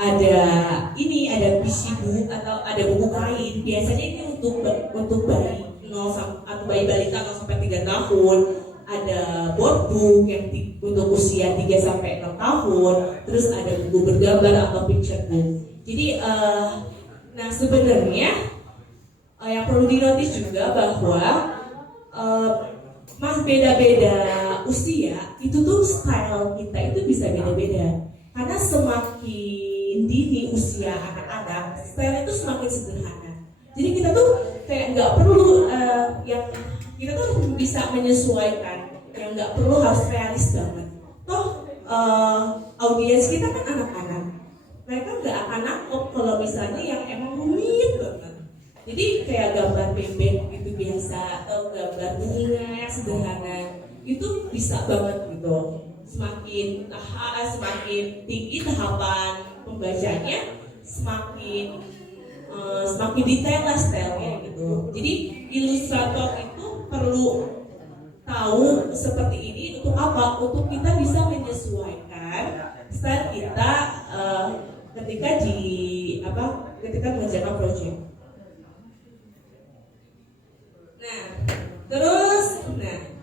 ada ada bisi buku atau ada buku kain. Biasanya ini untuk bayi atau bayi balita 0 sampai 3 tahun. Ada board book yang untuk usia 3 sampai 6 tahun. Terus ada buku bergambar atau picture book. Jadi nah sebenarnya yang perlu dinotis juga bahwa beda-beda usia itu tuh style kita itu bisa beda-beda. Karena semakin dini usia anak-anak, style itu semakin sederhana. Jadi kita tuh kayak nggak perlu yang kita tuh bisa menyesuaikan, yang nggak perlu harus realis banget. Toh audiens kita kan anak-anak, mereka nggak akan nangkep kalau misalnya yang emang rumit banget. Jadi kayak gambar bebek gitu biasa atau gambar bunga yang sederhana itu bisa banget gitu. Semakin tinggi tahapan pembacanya, semakin detail lah stylenya gitu. Jadi ilustrator itu perlu tahu seperti ini untuk apa? Untuk kita bisa menyesuaikan style kita ketika mengerjakan proyek.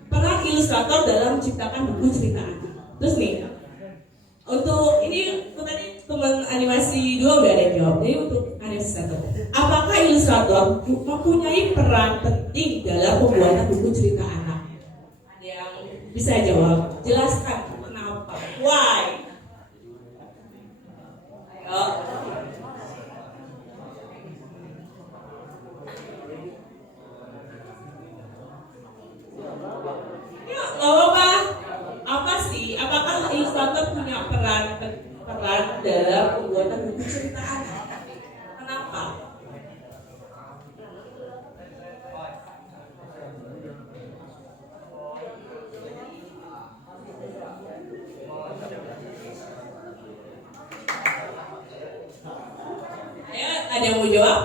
Peran ilustrator dalam menciptakan buku cerita anak. Terus nih, untuk ini tadi teman animasi 2 udah ada yang jawab. Jadi untuk animasi 1, apakah ilustrator mempunyai peran penting dalam pembuatan buku cerita anak? Ada yang bisa jawab? Jelaskan kenapa? Why? Ayo. Apakah ilustrator punya peran dalam pembuatan buku cerita anak? Kenapa? Ayo, ada yang mau jawab?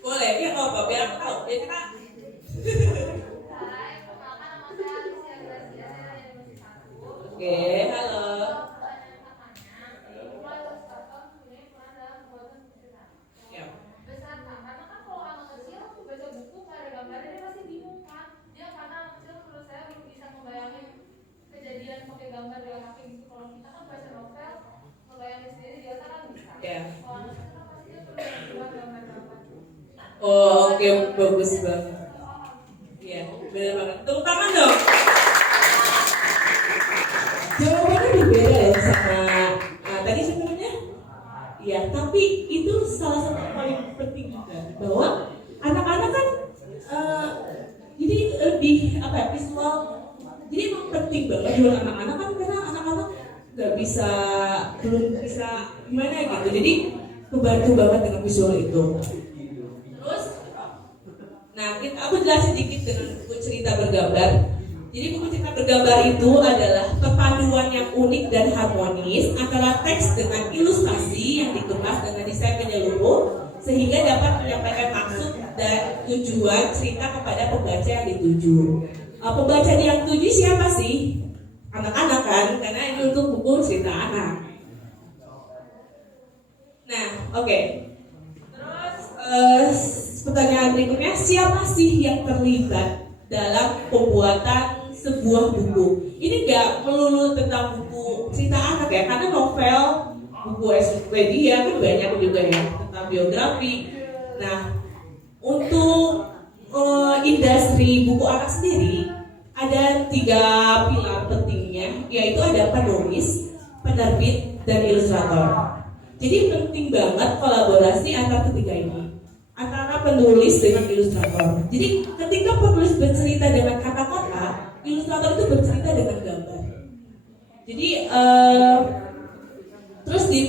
Boleh, ya nggak apa, biar aku tahu. Biar kita. Oke, halo. Ya. Karena kan kalau anak kecil baca buku nggak ada gambarnya dia pasti bingung kan. Dia karena anak kecil menurut saya belum bisa membayangin kejadian pakai gambar di otaknya gitu. Kalau kita kan baca novel, membayangin sendiri di otak kan bisa. Kalau anak kecil kan pasti dia perlu buat gambar-gambar. Oh, oke, bagus banget. Iya, benar banget. Tepuk tangan dong. Jawabannya berbeda ya sama tadi sebenarnya. Iya, tapi itu salah satu yang paling penting juga bahwa anak-anak kan jadi lebih visual. Jadi emang penting banget buat anak-anak kan karena anak-anak belum bisa gimana gitu. Jadi kebantu banget dengan visual itu. Aku jelasin dikit dengan buku cerita bergambar. Jadi buku cerita bergambar itu adalah perpaduan yang unik dan harmonis antara teks dengan ilustrasi yang dikemas dengan desain menyeluruh sehingga dapat menyampaikan maksud dan tujuan cerita kepada pembaca yang dituju. Pembaca yang dituju siapa sih? Anak-anak kan, karena ini untuk buku cerita anak. Nah, oke. Terus pertanyaan berikutnya, siapa sih yang terlibat dalam pembuatan sebuah buku? Ini nggak melulu tentang buku cerita anak ya, karena novel, buku ensiklopedia kan banyak juga ya tentang biografi. Nah, untuk industri buku anak sendiri ada 3 pilar pentingnya, yaitu ada penulis, penerbit, dan ilustrator. Jadi penting banget kolaborasi antara ketiga ini, antara penulis dengan ilustrator. Jadi ketika penulis bercerita dengan kata-kata, ilustrator itu bercerita dengan gambar. Jadi terus di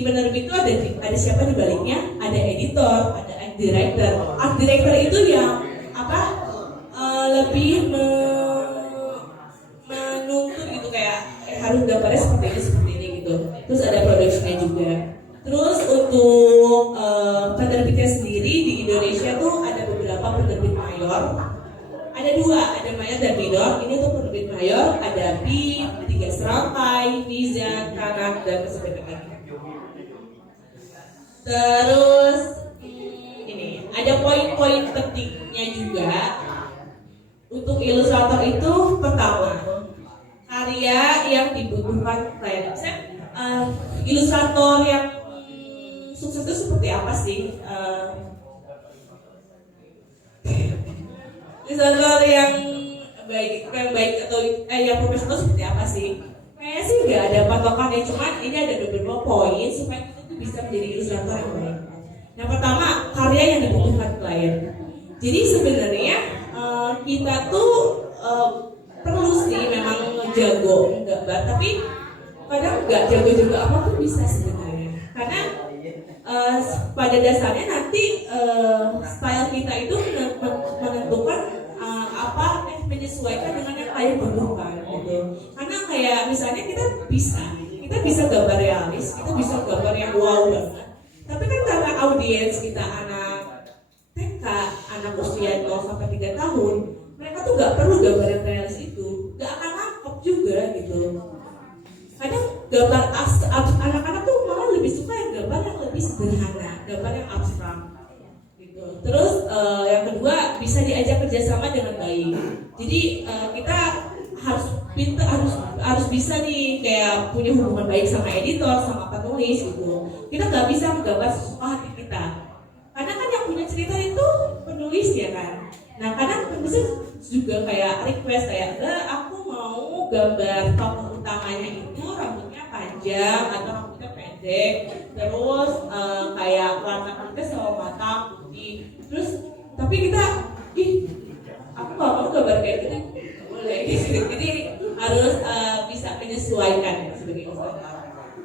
penerbit itu ada siapa di baliknya? Ada editor, ada art director. Art director itu yang lebih menuntut gitu, kayak harus gambarnya seperti ini gitu. Terus ada produksinya juga. Terus Terus ini ada poin-poin pentingnya juga untuk ilustrator itu. Pertama, karya yang dibutuhkan klien. Ilustrator yang sukses itu seperti apa sih? Ilustrator yang baik atau yang profesional seperti apa sih? Kayaknya sih nggak ada patokannya, cuman ini ada beberapa poin supaya kita tuh bisa menjadi ilustrator yang baik. Yang pertama, karya yang dibutuhkan klien. Jadi sebenarnya kita tuh perlu sih memang jago gambar, tapi kadang nggak jago juga apapun bisa sebenarnya. Karena pada dasarnya nanti style kita itu menentukan apa menyesuaikan dengan yang klien butuhkan gitu. Karena kayak misalnya kita bisa gambar realis, kita bisa gambar yang wow banget. Tapi kan karena audiens kita anak TK, anak usia 0 sampai 3 tahun, mereka tuh nggak perlu gambar yang realis itu, nggak akan nangkep juga gitu. Kadang gambar anak-anak tuh malah lebih suka yang gambar yang lebih sederhana, gambar yang abstrak gitu. Terus yang kedua, bisa diajak kerjasama dengan baik. Jadi kita harus bisa nih kayak punya hubungan baik sama editor, sama penulis gitu. Kita nggak bisa menggambar sesuka hati kita, karena kan yang punya cerita itu penulis ya kan. Nah kadang penulis juga kayak request kayak, aku mau gambar tokoh utamanya itu rambutnya panjang atau rambutnya pendek, terus kayak warna kulitnya sama mata putih. Terus tapi kita, aku nggak mau gambar kayak gitu, boleh gitu. Jadi harus bisa menyesuaikan sebagai ilustrator.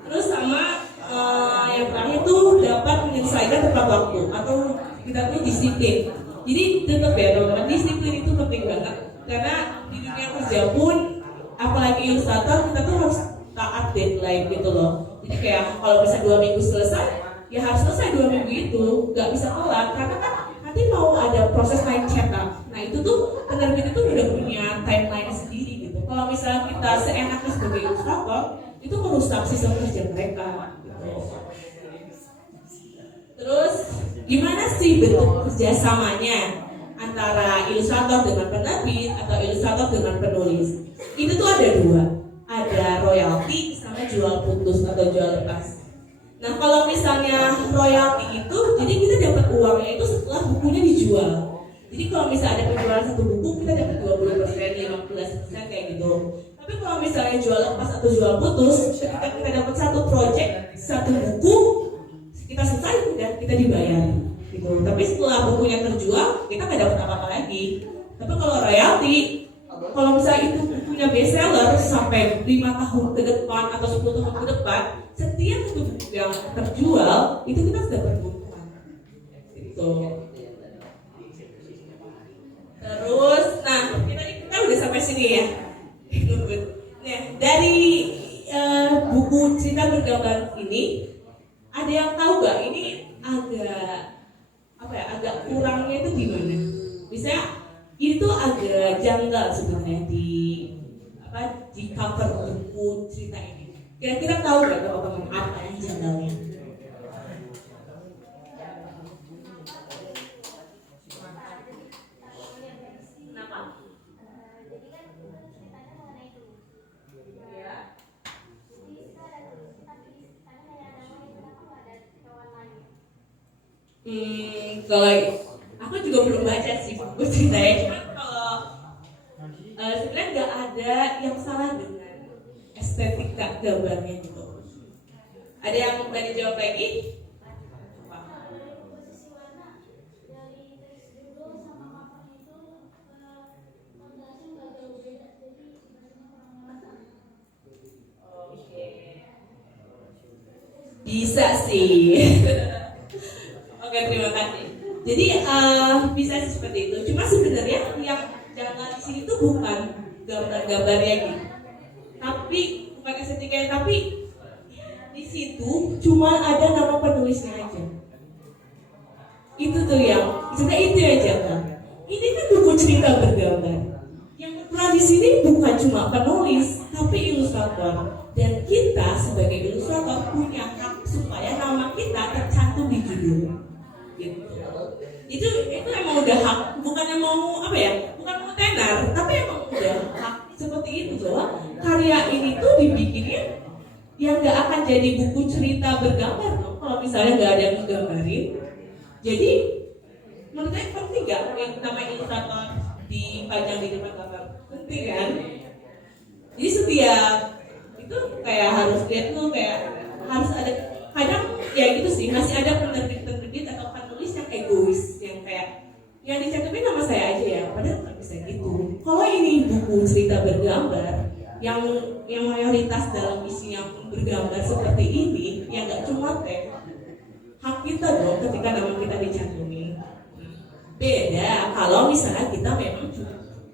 Terus sama yang terakhir tuh dapat menyelesaikan tepat waktu atau kita tuh disiplin. Jadi tetap ya teman-teman, disiplin itu penting banget karena di dunia kerja pun apalagi ilustrator kita tuh harus taat deadline gitu loh. Jadi kayak kalau bisa 2 minggu selesai, ya harus selesai 2 minggu itu, nggak bisa telat karena kan nanti mau ada proses time cetak. Nah itu tuh penerbit itu udah punya timeline sendiri gitu. Kalau misalnya kita seenaknya sebagai ilustrator, itu merusak sistem kerja mereka gitu. Terus gimana sih bentuk kerjasamanya antara ilustrator dengan penerbit atau ilustrator dengan penulis? Itu tuh ada 2, ada royalti sama jual putus atau jual lepas. Nah kalau misalnya royalti itu, jadi kita dapat uangnya itu setelah bukunya dijual. Jadi kalau misalnya ada penjualan satu buku, kita dapat 20%, 15% kayak gitu. Tapi kalau misalnya jual lepas atau jual putus, ketika kita dapat satu project, satu buku, kita selesai udah kita dibayar gitu. Tapi setelah bukunya terjual, kita nggak dapat apa-apa lagi. Tapi kalau royalti, kalau misalnya itu bukunya bestseller sampai 5 tahun ke depan atau 10 tahun ke depan, setiap satu buku yang terjual itu kita sudah berkeuntungan gitu. Terus, nah kita udah sampai sini ya. Nah, dari buku cerita bergambar ini, ada yang tahu gak ini agak kurangnya itu di mana? Misalnya itu agak janggal sebenarnya di cover buku cerita ini. Kira-kira tahu gak teman-teman apa yang janggalnya? Kalau aku juga belum baca sih buku ceritanya, cuman kalau sebenarnya nggak ada yang salah dengan estetika gambarnya gitu. Ada yang berani jawab lagi? Bisa sih. Oke, terima kasih. Jadi bisa seperti itu. Cuma sebenarnya yang jangan di sini tuh bukan gambar-gambarnya gitu, tapi bukan estetikanya, tapi di situ cuma ada nama penulisnya aja. Itu tuh yang sebenarnya itu yang jangan. Ini kan buku cerita bergambar. Yang berperan di sini bukan cuma penulis, tapi ilustrator. Dan kita sebagai ilustrator punya hak supaya nama kita tercantum di dulu gitu. Itu emang udah hak, bukan yang mau apa ya, bukan mau tenar, tapi emang udah hak seperti itu bahwa karya ini tuh dibikinnya yang nggak akan jadi buku cerita bergambar tuh kalau misalnya nggak ada yang nggambarin. Jadi menurut saya penting nggak yang namanya ilustrator dipajang di depan gambar, penting kan? Jadi setiap itu kayak harus lihat tuh kayak harus ada, kadang ya gitu sih, masih ada penerbit atau penulis yang egois yang kayak yang dicantumin nama saya aja ya, padahal nggak bisa gitu. Kalau ini buku cerita bergambar yang mayoritas dalam isinya bergambar seperti ini, yang nggak cuma teks, hak kita dong ketika nama kita dicantumin. Beda kalau misalnya kita memang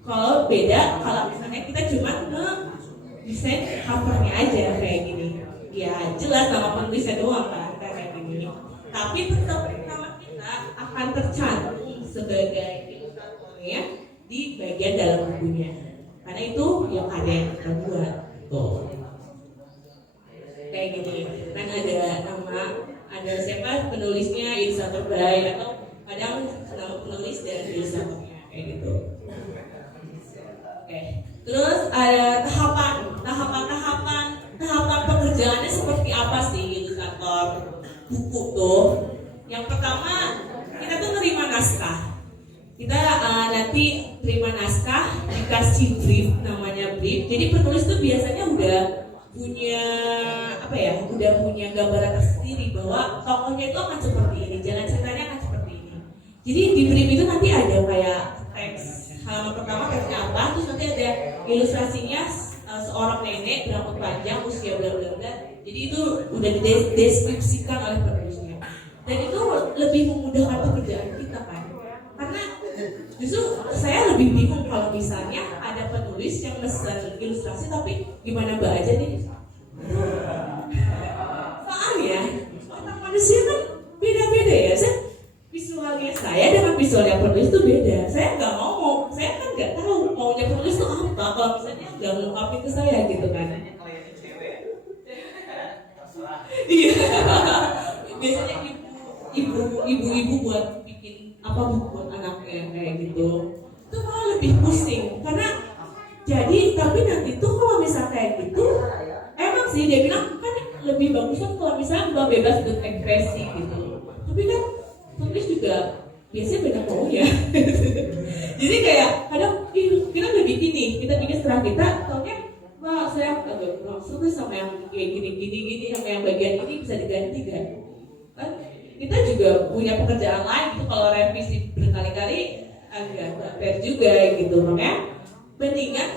kalau misalnya kita cuma desain covernya aja kayak gini, ya jelas nama penulisnya doang kan kayak gini, tapi tetap nama kita akan tercantum sebagai ilustratornya di bagian dalam bukunya, karena itu yang ada yang kita buat tuh kayak gini kan, ada siapa penulisnya, ilustrator by, atau kadang nama penulis dan ilustratornya kayak gitu. Oke. Terus ada tahapan pekerjaannya seperti apa sih ilustrator buku tuh? Yang pertama kita tuh nerima naskah. Kita nanti terima naskah, dikasih brief, namanya brief. Jadi penulis tuh biasanya udah punya udah punya gambaran tersendiri bahwa tokohnya itu akan seperti ini, jalan ceritanya akan seperti ini. Jadi di brief itu nanti ada kayak teks halaman pertama teksnya apa, terus nanti ada ilustrasinya seorang nenek berambut panjang usia bla bla bla. Jadi itu udah dideskripsikan oleh penulisnya. Dan itu lebih memudahkan pekerjaan kita kan. Karena justru saya lebih bingung kalau misalnya ada penulis yang mesen ilustrasi tapi gimana mbak aja nih. Soalnya otak manusia kan beda-beda ya. Visualnya saya dengan visualnya penulis itu beda. Saya kan nggak tahu maunya penulis itu apa kalau misalnya nggak melengkapi ke saya gitu kan. Iya. Biasanya ibu-ibu buat bikin apa buku buat anaknya kayak gitu. Itu malah lebih pusing karena tapi nanti tuh kalau misalnya kayak gitu, emang sih dia bilang kan lebih bagus kan kalau misalnya mbak bebas berekspresi gitu. Tapi kan penulis juga biasanya banyak maunya. Jadi kayak kadang kita udah bikin nih, kita bikin setelah kita taunya wah saya agak kurang suka sama yang kayak gini sama yang bagian ini bisa diganti kan. Kan kita juga punya pekerjaan lain gitu, kalau revisi berkali-kali agak fair juga gitu. Makanya mendingan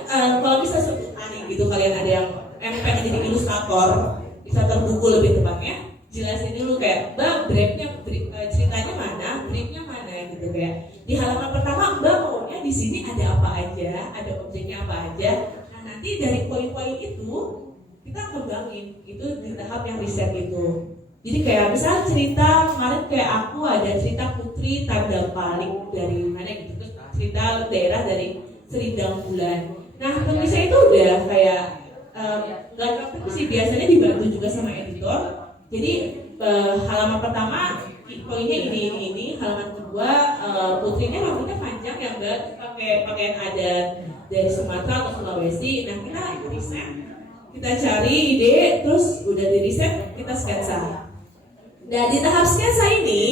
kalau bisa suatu hari gitu kalian ada yang pengen jadi ilustrator buku lebih tepatnya, jelasin dulu kayak mbak ceritanya mana, briefnya mana gitu, kayak di halaman pertama mbak maunya di sini ada apa aja, ada objeknya apa aja. Nah nanti dari poin-poin itu kita kembangin itu di tahap yang riset itu. Jadi kayak misal cerita kemarin kayak aku ada cerita Putri Tanda Paling dari mana gitu, terus cerita daerah dari Serindang Bulan. Nah penulisnya itu udah kayak nggak sih, biasanya dibantu juga sama editor. Jadi halaman pertama poinnya ini, halaman kedua Putrinya rambutnya panjang yang enggak pakai pakaian adat dari Sumatera atau Sulawesi. Nah kita riset, kita cari ide, terus udah di riset kita sketsa. Nah di tahap sketsa ini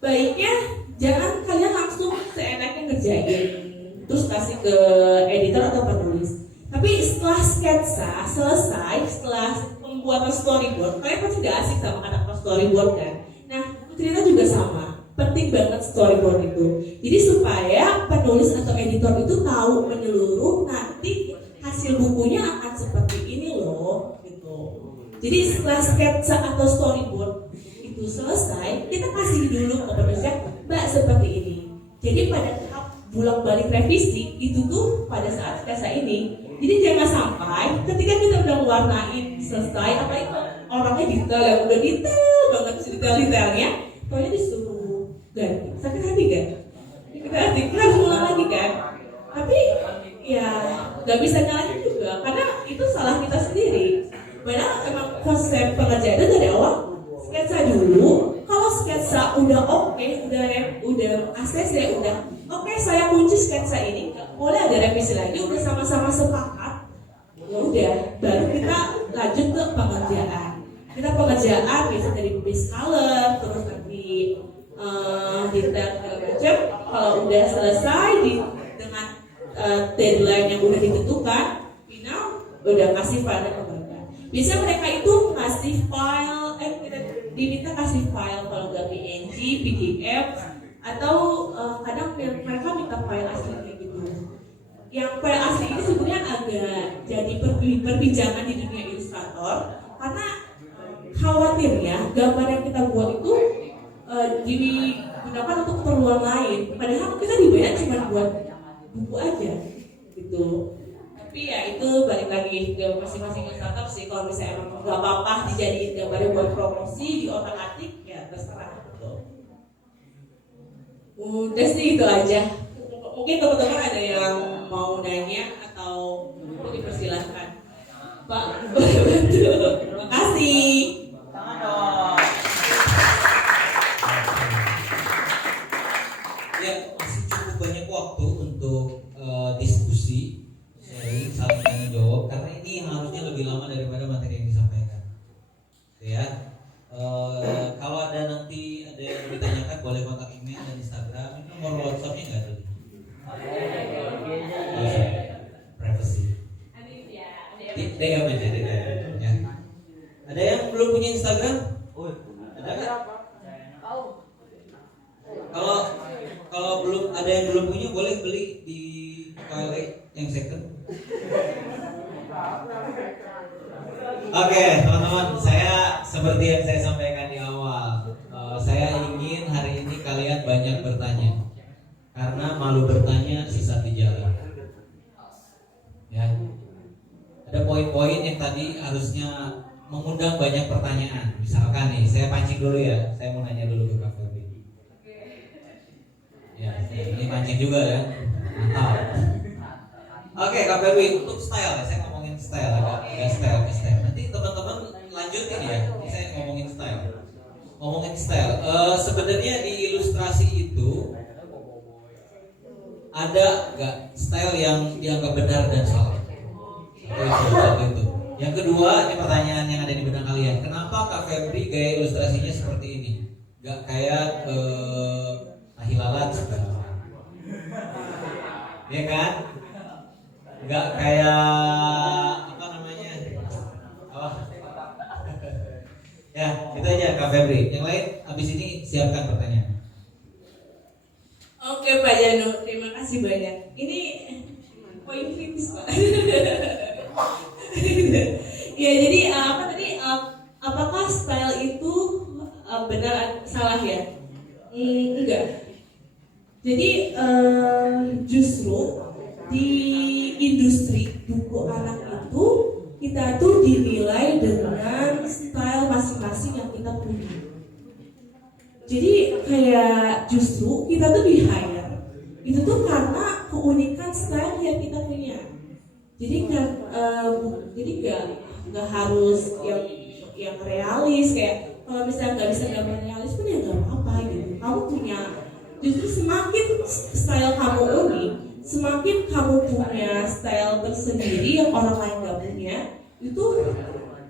baiknya jangan kalian langsung seenaknya ngerjain terus kasih ke editor atau penulis. Tapi setelah sketsa selesai, setelah pembuatan storyboard, kalian pasti udah asik sama kata storyboard kan. Nah cerita juga sama, penting banget storyboard itu. Jadi supaya penulis atau editor itu tahu menyeluruh nanti hasil bukunya akan seperti ini loh gitu. Jadi setelah sketsa atau storyboard itu selesai, kita kasih dulu ke penulisnya, mbak seperti ini. Jadi pada tahap bulan balik revisi itu tuh pada saat sketsa ini. Jadi jangan sampai ketika kita udah mewarnain selesai, apalagi orangnya detail yang udah detail banget detail-detailnya, pokoknya disuruh ganti, sakit hati kan? Kita harus ulang lagi kan? Tapi ya nggak bisa nyalahin juga karena itu salah kita sendiri. Padahal emang konsep pengerjaan itu dari awal sketsa dulu. sketsa udah oke, udah ACC udah oke, saya kunci sketsa ini, boleh ada revisi lagi, udah sama-sama sepakat, ya udah, baru kita lanjut ke pengerjaan. Kita pengerjaan bisa dari base color, terus nanti detail segala macam. Kalau udah selesai dengan deadline yang udah ditentukan, final udah kasih file ke mereka. Biasanya mereka itu ngasih file, kita diminta kasih file kalau nggak PNG, PDF, atau kadang mereka minta file asli kayak gitu. Yang file asli ini sebenarnya agak jadi perbincangan di dunia ilustrator karena khawatirnya gambar yang kita buat itu digunakan untuk keperluan lain. Padahal kita dibayar cuma buat buku aja, gitu. Tapi ya itu balik lagi ke masing-masing ilustrator sih. Kalau misalnya emang nggak apa-apa dijadiin gambarnya buat promosi di otak-atik, ya terserah. Gitu. Udah sih itu aja. Mungkin teman-teman ada yang mau nanya atau dipersilahkan. Pak, boleh bantu. Terima kasih. Tangan dong. Ya, masih cukup banyak waktu untuk diskusi, sharing, saling tanya jawab karena ini harusnya lebih lama daripada materi yang disampaikan. Ya, kalau ada nanti ada yang ditanyakan boleh kontak email dan Instagram. Ini nomor WhatsAppnya nggak ada? Privacy. DM aja, DM. Ya. Ada yang belum punya Instagram? Ada nggak? Kalau belum ada yang belum punya boleh beli di KLE yang second. Oke, teman-teman, saya seperti yang saya sampaikan di awal, saya ingin hari ini kalian banyak bertanya, karena malu bertanya sesat di jalan. Ya, ada poin-poin yang tadi harusnya mengundang banyak pertanyaan. Misalkan nih, saya pancing dulu ya, saya mau nanya dulu ke Kak Ferdi. Ya, ini pancing juga ya, mantap. Oke, Kak Ferdi, untuk style, saya ngomongin style, agak style. Nanti teman-teman lanjutin ya, ini saya ngomongin style. Sebenarnya di ilustrasi itu ada nggak style yang dianggap benar dan salah? Satu itu. Yang kedua, ini pertanyaan yang ada di benak kalian. Kenapa Kak Febri gaya ilustrasinya seperti ini? Gak kayak Ahilalat sebenarnya, ya kan? Gak kayak apa namanya? Ya, itu aja Kak Febri. Yang lain, abis ini siapkan pertanyaan. Oke Pak Janu, terima kasih banyak. Ini poin kritis Pak. Ya jadi apa tadi? Apakah style itu benar salah ya? Enggak. Jadi justru di industri buku anak itu kita tuh dinilai dengan style masing-masing yang kita punya. Jadi kayak justru kita tuh di hire itu tuh karena keunikan style yang kita punya. Jadi kan jadi nggak harus yang realis, kayak kalau misalnya nggak bisa gambar realis pun ya nggak apa-apa gitu. Kamu punya, justru semakin style kamu unik, semakin kamu punya style tersendiri yang orang lain nggak punya, itu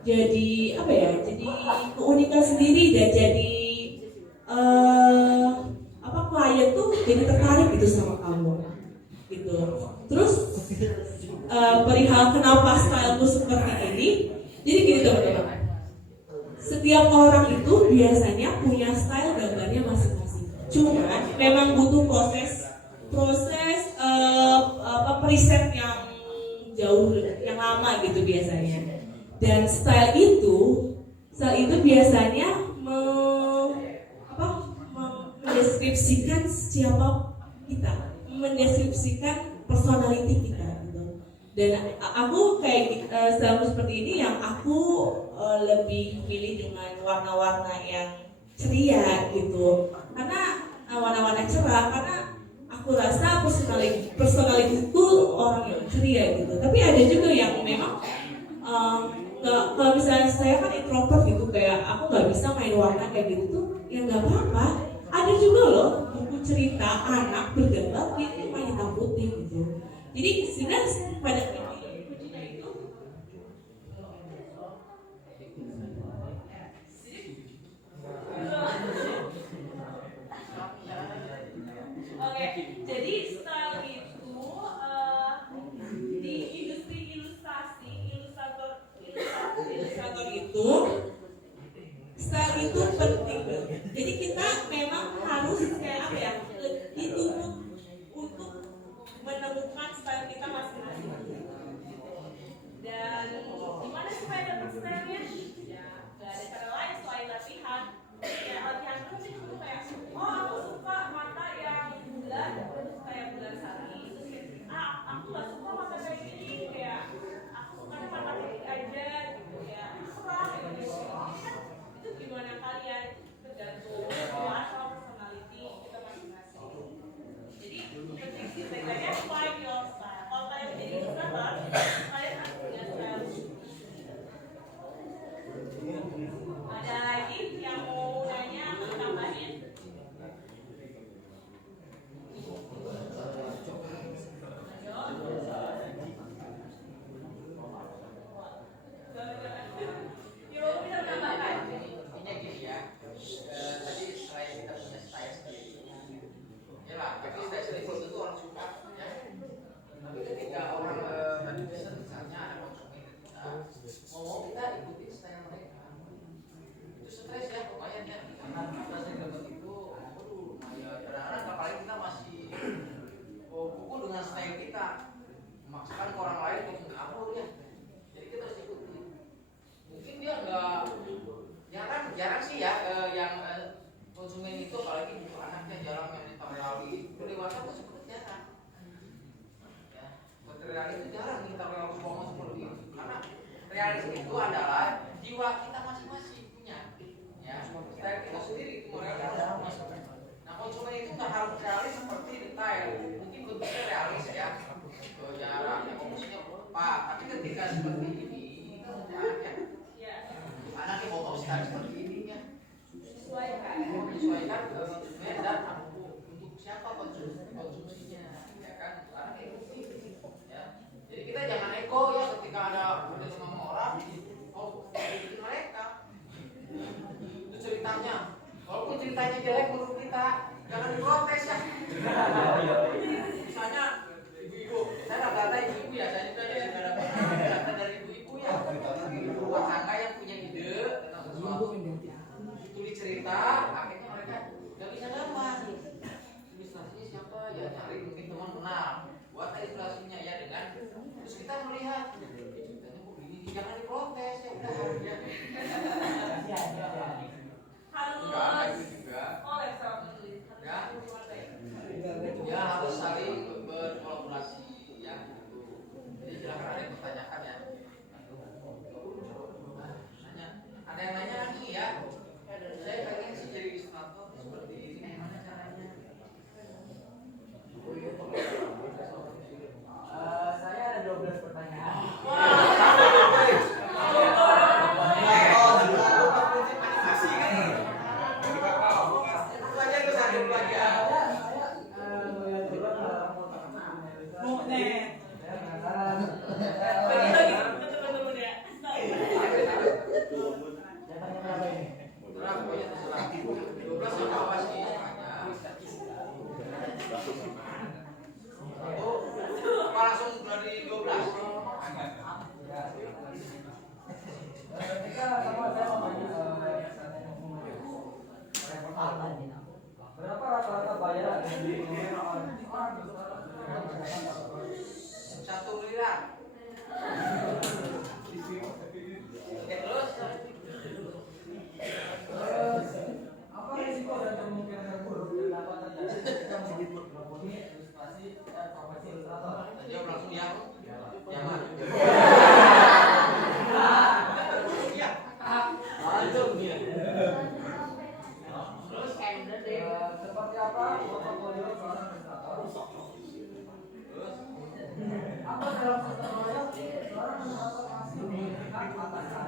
jadi apa ya? Jadi keunikan sendiri dan jadi klien tuh jadi tertarik gitu sama kamu gitu. Terus perihal kenapa styleku seperti ini, jadi gini teman-teman, setiap orang itu biasanya punya style gambarnya masing-masing. Cuman memang butuh proses preset yang jauh, yang lama gitu biasanya. Dan style itu biasanya mendeskripsikan siapa kita, mendeskripsikan personality kita gitu. Dan aku kayak selalu seperti ini, yang aku lebih milih dengan warna-warna yang ceria gitu. Karena warna-warna cerah, karena aku rasa personality itu orang yang ceria gitu. Tapi ada juga yang memang nggak, kalau misalnya saya kan introvert gitu, kayak aku nggak bisa main warna kayak gitu tuh, ya nggak apa-apa. Ada juga loh buku cerita anak bergambar dia main hitam putih gitu. Jadi sebenarnya pada kuncinya itu oke, jadi style itu di industri ilustrasi, ilustrator itu style itu penting. Jadi kita memang harus kayak apa ya, dituntut untuk menemukan style kita masing-masing. Dan gimana supaya dapat style-nya? Ya, nggak ada cara lain selain latihan. Ya, latihan itu sih dulu kayak, oh aku suka mata yang bulat, kayak bulan sari. Terus kayak, aku nggak suka mata kayak gini, kayak aku sukanya mata kayak aja gitu ya. Serah gitu. Itu gimana kalian, tergantung atau personality kita masing-masing. Jadi penting sih sebenarnya find your style. Kalau kalian menjadi ilustrator, kalian harus punya style. Ada lagi yang mau nanya atau tambahin? Yo, bisa menambahkan? Intinya gini ya, tadi selain kita punya style sendiri, ya lah, tapi style sendiri belum tentu orang suka, ya. Tapi ketika orang tadi bisa misalnya ada konsumen kita, mau kita ikutin style mereka, itu stres ya pokoknya ya. Karena kita sering dapat itu, waduh, ya kadang-kadang apalagi kita masih buku dengan style kita, memaksakan ke orang lain untuk ngabur ya. Jadi kita harus ikutin. Mungkin dia nggak jarang sih ya yang konsumen itu apalagi buku anaknya jarang yang ditaruh itu dewasa pun seperti jarang ya material itu jarang ditaruh ngomong seperti itu karena realis itu adalah jiwa kita masing-masing punya ya style kita sendiri itu realis masing-masing. Nah konsumen itu nggak harus realis seperti detail mungkin bentuknya realis ya jarang ya komposisinya pak tapi ketika seperti ini anaknya mau style seperti ini ya menyesuaikan konsumen dan untuk siapa konsumsinya ya kan karena itu ya jadi kita jangan ego ya ketika ada udah sama orang ikutin mereka itu ceritanya walaupun ceritanya jelek menurut kita jangan diprotes ya misalnya ibu-ibu saya nggak ada ibu-ibu ya saya juga ada dari ibu-ibu ya rumah tangga yang punya ide tentang sesuatu tulis cerita akhirnya mereka nggak bisa dapat ilustrasinya siapa ya cari mungkin teman kenal buat ilustrasinya ya dengan terus kita melihat ceritanya kok gini jangan diprotes ya udah harus juga ya harus saling berkolaborasi ya gitu. Jadi silakan ada yang bertanyakan ya ada yang nanya lagi ya saya pengen sih jadi ilustrator seperti ini gimana caranya saya ada 12 pertanyaan langsung dari 12 berapa rata-rata bayaran satu miliar terus apa risiko dan kemungkinan terburuk pendapatan dari kita menelponi ilustrasi profesi ilustrator dia langsung ya jangan terus seperti apa portofolio seorang ilustrator terus apa dalam portofolio seorang ilustrator masih memiliki atasan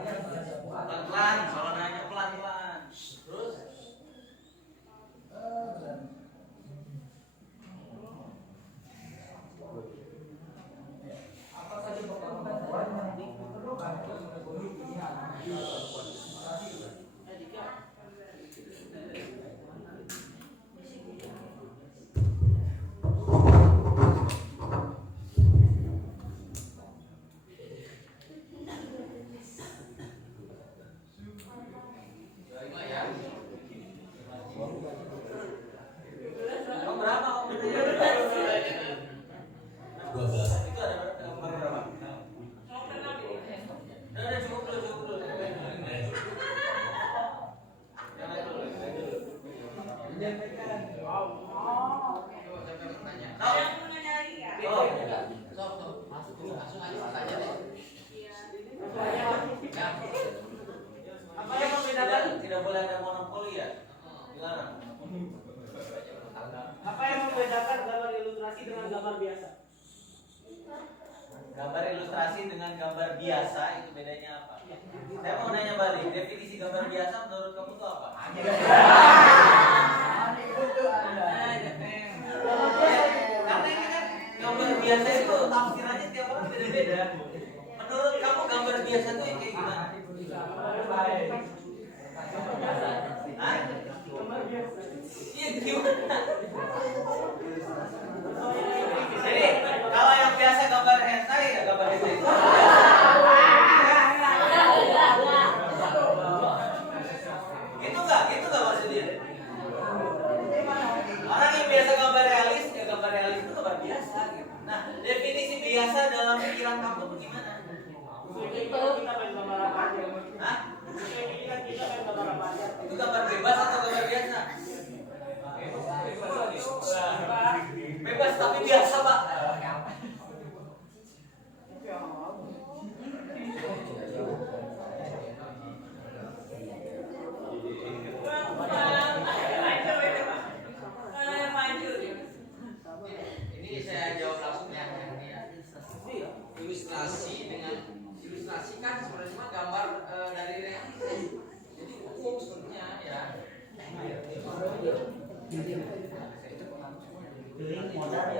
Coba siapa yang bertanya? Yang mengenai ya. Langsung aja bertanya deh. Ya. Apa yang membedakan? Tidak boleh ada monopoli ya? Dilarang. Apa yang membedakan gambar ilustrasi dengan gambar biasa? Gambar ilustrasi dengan gambar biasa itu bedanya apa? Saya mau nanya balik, definisi gambar biasa menurut kamu itu apa? Karena ini kan gambar biasa itu tafsirannya tiap orang beda-beda. Menurut kamu gambar biasa itu yang kayak gimana? Hah? Iya gimana? Jadi kalau yang biasa gambar hentai ya gambar hentai. Gitu nggak maksudnya? Orang yang biasa gambar realis ya gambar realis itu gambar biasa gitu. Nah definisi biasa dalam pikiran kamu tuh gimana? Hah? Itu gambar bebas atau gambar biasa? Bebas tapi biasa pak. Ini saya jawab langsung ya. Ilustrasi kan sebenarnya cuma gambar dari realitas. Jadi hukum sebenarnya ya. Jadi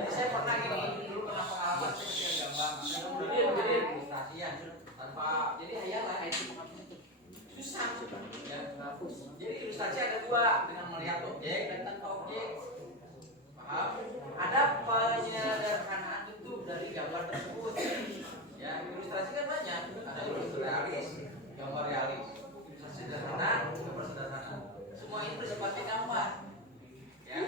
saya pernah dulu pernah pengalaman saya bikin gambar, jadi ilustrasi ya tanpa jadi hayalah itu susah ya. Jadi ilustrasi ada dua dengan melihat objek dan tanpa objek. Paham? Ada penyederhanaan bentuk dari gambar tersebut. Ya, ilustrasi kan banyak. Ada ilustrasi realis, gambar realis, ilustrasi sederhana, gambar sederhana. Semua itu bersifat gambar. Ya.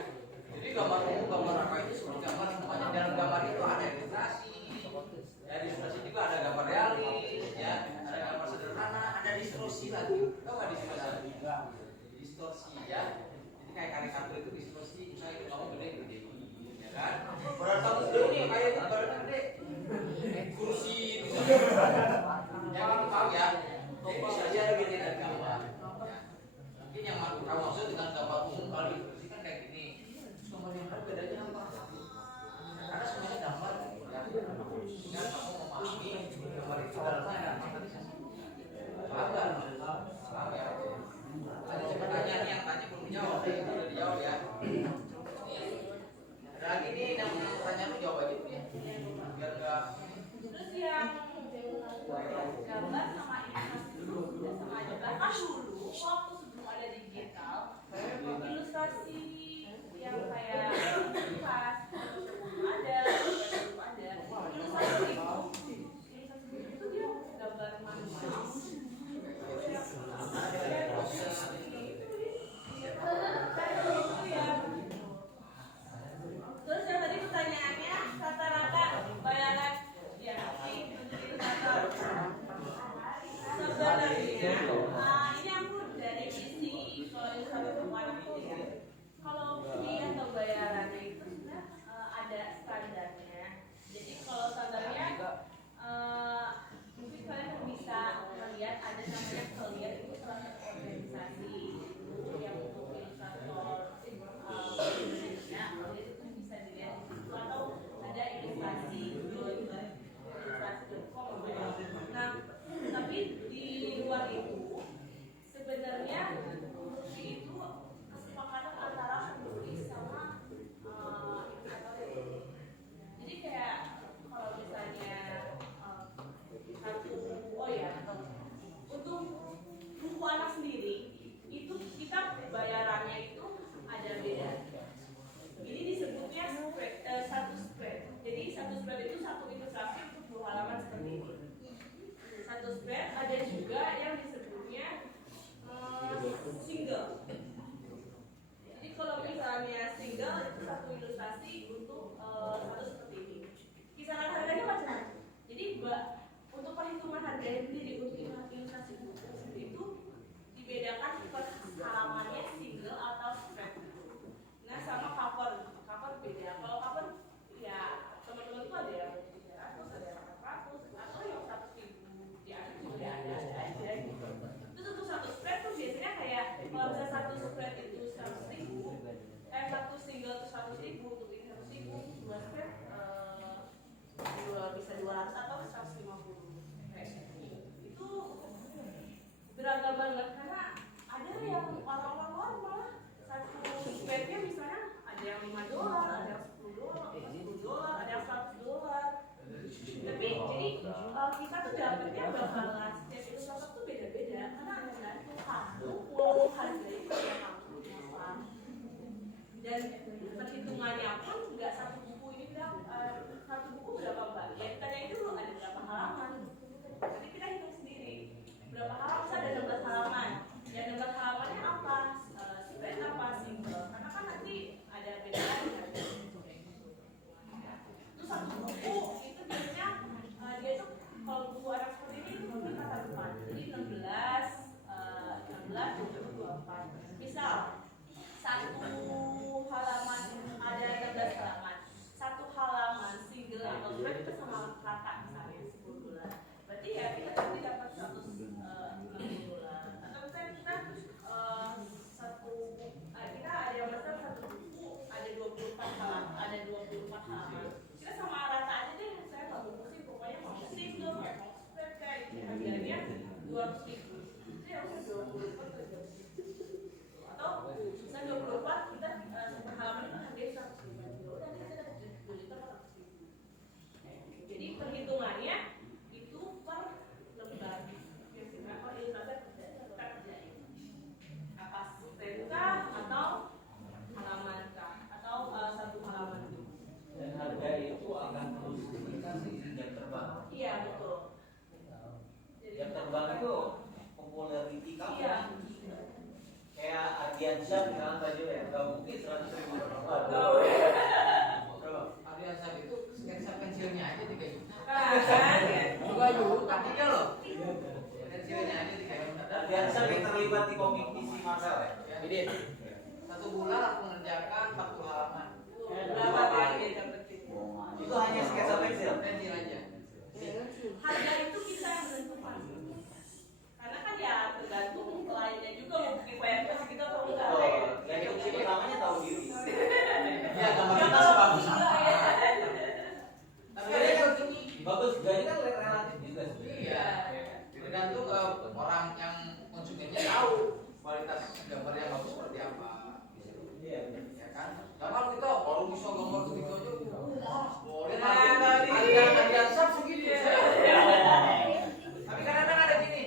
Jadi gambar umum, gambar apa itu seperti gambar semuanya. Dalam gambar itu ada ilustrasi. Ya, di ilustrasi juga ada gambar realis, ya, ada gambar sederhana, ada distorsi lagi. Tahu nggak distorsi? Distorsi ya. Jadi kayak karikatur itu distorsi, misalnya kamu gede, ya kan? Padahal kamu gede nih kayak itu badan gede. Kursi, misalnya. Yang itu tahu ya. Jadi bisa aja ada gede dan gambar. Ya. yang orang-orang luar malah satu sweatnya misalnya ada yang $5, ada yang $10, ada yang $100. Tapi jadi kita tuh dapetnya bakalan setiap itu sosok tuh beda-beda karena tergantung kamu mau hargai karya kamu apa. Dan perhitungannya pun nggak satu buku ini bilang satu buku berapa bagian, tanya itu loh ada berapa halaman. Jadi kita hitung sendiri berapa halaman, bisa ada 16 halaman. Dan 16 halamannya apa? Spread apa single? Karena kan nanti ada bedanya. Terus satu buku itu biasanya dia tuh kalau buku anak seperti ini itu mungkin kata depan. Jadi 16, 24. Misal satu halaman ada 16 halaman. Satu halaman single atau spread itu sama rata misalnya $10. Berarti ya kita nanti dapat $160. Atau misalnya kita kita ada yang besar satu buku ada 24 halaman, ada 24 halaman. Kita sama rata aja deh, saya nggak mau pusing, pokoknya mau single, mau spread kayak gitu. Harganya $200. Itu yang udah 24 aja. Atau misalnya 24 kita satu halaman itu harganya $100. Udah kita dapat 2 liter $100. Jadi perhitungannya itu per lembar. Biasanya kalau ilustrasi kita kerjain apa spreadkah atau halaman kah atau satu halaman. Dan harga itu akan terus meningkat seiring jam terbang. Iya betul. Jam terbang itu popularity kamu. Iya. Kayak Ardiansyah dengan baju ya, nggak mungkin 100.000 berapa? Ardiansyah itu sketsa pensilnya aja 3 juta. Kan? Juga artinya loh. Pensilnya aja 3 juta. Ardiansyah yang terlibat di komik DC Marvel ya. Jadi 1 bulan aku mengerjakan 40 halaman. Berapa kali dapetin? Itu hanya sketsa pensil. Pensil aja. Harga itu kita yang menentukan. Karena kan ya tergantung kliennya juga mau bikin WordPress gitu atau enggak. Dan kunci pertamanya tahu diri. Ya gambar kita sebagus apa? Tapi ada yang gini. Bagus, jadi kan relatif juga sih. Iya. Tergantung orang yang konsumennya tahu kualitas gambar yang bagus seperti apa. Iya. Ya kan? Gambar kita kalau bisa gambar begitu aja. Boleh Ardiansyah segitu. Tapi kadang-kadang ada gini.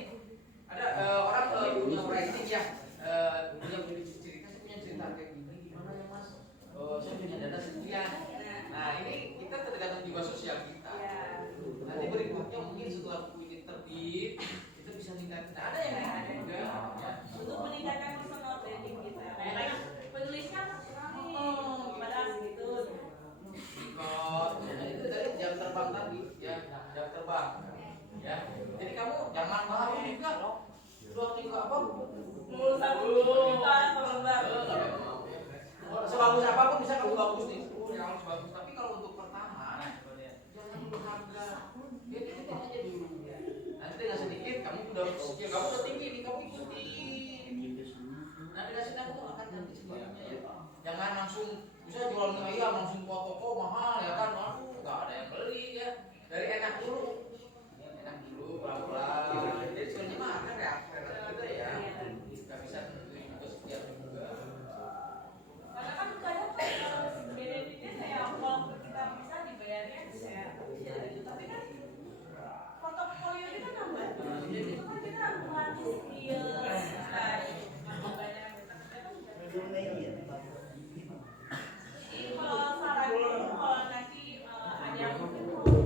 Ada orang punya pricing ya, punya cerita, saya punya cerita kayak gini, gimana ya mas? Saya punya dana sekian. Nah ini kita tergantung jiwa sosial kita. Nanti berikutnya mungkin setelah buku ini terbit, kita bisa meningkatkan. Ada yang lain juga. Ya. Untuk meningkatkan personal branding kita. Kayak penulisnya padahal segitu. Nah, itu dari jam terbang tadi, ya jam terbang. Ya, jadi kamu jangan malu juga loh. Udah tiga apa? Mulus kita lembar. Sebagus apapun bisa kamu bagus nih. Kamu bagus. Tapi kalau untuk pertama, jangan dulu harga. Jadi kita aja dulu. Nanti dengan sedikit kamu udah skill kamu udah tinggi nih, kamu ikuti. Nanti dengan sedikit kamu akan nanti sebagainya ya. Jangan langsung bisa jual ayam langsung buat toko mahal ya kan? Aduh, nggak ada yang beli ya. Dari enak dulu. Pelan-pelan. Jadi sebenarnya mah ada reaksi kita ya. Nggak bisa tentuin juga setiap juga. Karena kan kadang benefitnya kayak kalau kita bisa dibayarnya saya gitu. Tapi kan portofolio kita nambah. Dan itu kan kita melatih skill, jadi kalau sarannya kalau nanti ada yang mungkin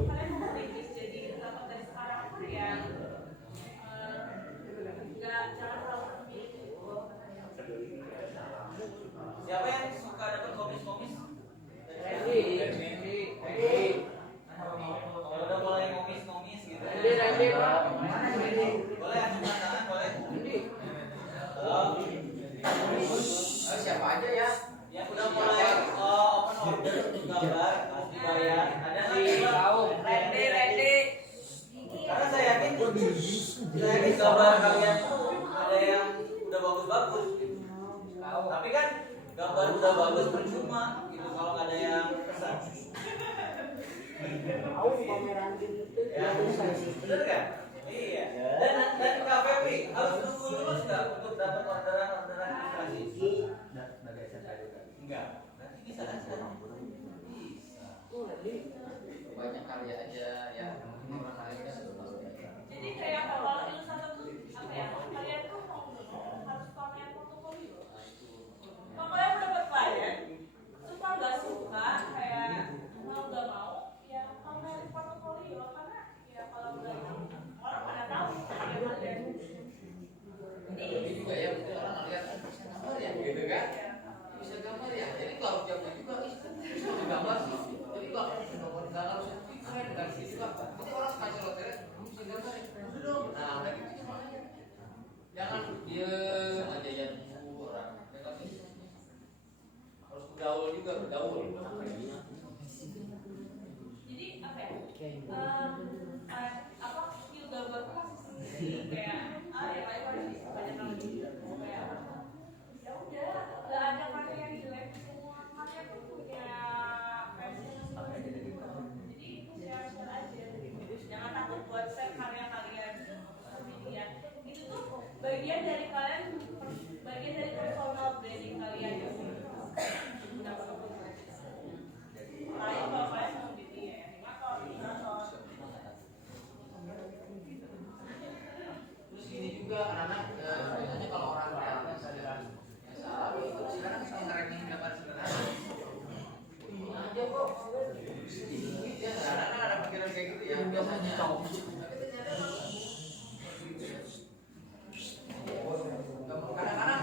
kalian mau bisnis jadi dapat dari sekarang pun ya nggak jangan terlalu terbiasa. Siapa yang suka dapat komis-komis? Kalau udah mulai komis-komis gitu. Boleh angkat tangan, boleh. Siapa aja ya? Yang udah mulai open order untuk gambar harus dibayar. Ada nih Ready. karena saya yakin gambar kalian itu ada yang udah bagus-bagus gitu. Tapi kan gambar udah bagus percuma gitu kalau nggak ada yang pesan. Ya, bener kan? Iya. Dan kafe harus tunggu lulus nggak untuk dapat orderan ilustrasi? Enggak. Nanti bisa kan sekarang? Bisa. Banyak karya aja ya orang lain kan. Jadi kayak kalau ilustrator tuh apa ya? Kalian tuh mau harus pamer portofolio. Kalau kalian dapat klien, suka nggak suka, kayak mau nggak mau, ya pamer portofolio karena ya kalau nggak orang pada tahu karya kalian. Tapi juga ya mungkin orang lihat bisa gambar ya gitu kan? Bisa gambar ya. Jadi kalau harus jago juga bisa gambar sih. Jadi kalau nggak harus keren kan sih juga. Jadi orang suka celoteh bisa gambar ya. Udah dong. Nah kayak gitu makanya. Jangan diem aja ya nunggu orang. Harus bergaul juga bergaul. Jadi apa ya? Apa skill gambar tuh masih sendiri kayak ya kayak banyak banget kayak ya udah nggak ada karya yang jelek semua karya tuh punya passion sendiri. Jadi share aja, jangan takut buat share karya kalian ke media. Itu tuh bagian dari kalian, bagian dari personal branding kalian ya. Lain kalau kalian mau jadi ya animator, ilustrator. Terus gini juga anak-anak biasanya kalau orang yang salah itu sekarang suka ngeremehin gambar sederhana. Aja kok. Ya anak-anak ada pikiran kayak gitu ya biasanya. Tapi ternyata kadang-kadang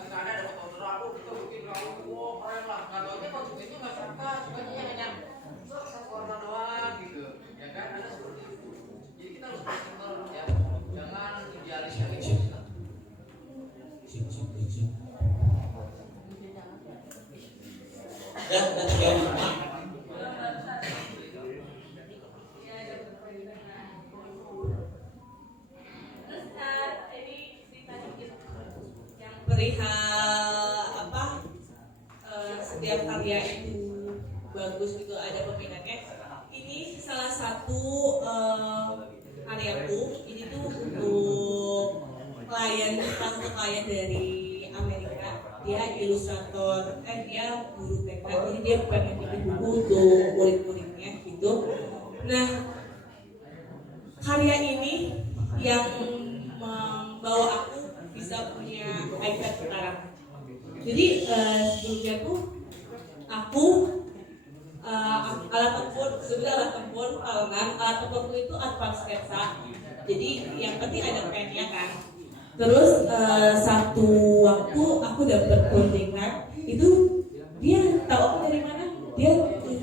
kita ada dapat order aku kita bikin lalu wah keren lah. Nggak taunya konsumennya nggak suka, sukanya hanya satu order doang gitu. Ya kan ada seperti itu. Jadi kita harus benar ya. Jangan idealis yang itu. Dan jawab. Terus ini cerita dikit yang Perihal apa setiap karya itu bagus gitu ada peminatnya. Ini salah satu karyaku. Ini tuh untuk klien dari Amerika. Dia ilustrator, dia guru TK. Jadi dia pengen bikin buku untuk murid-muridnya gitu. Nah, karya ini yang membawa aku bisa punya iPad sekarang. Jadi sebelumnya tuh aku alat tempur kalengan, alat tempur itu advance sketsa. Jadi yang penting ada pennya kan. Terus satu waktu aku dapet clothing line itu dia tahu aku dari mana? Dia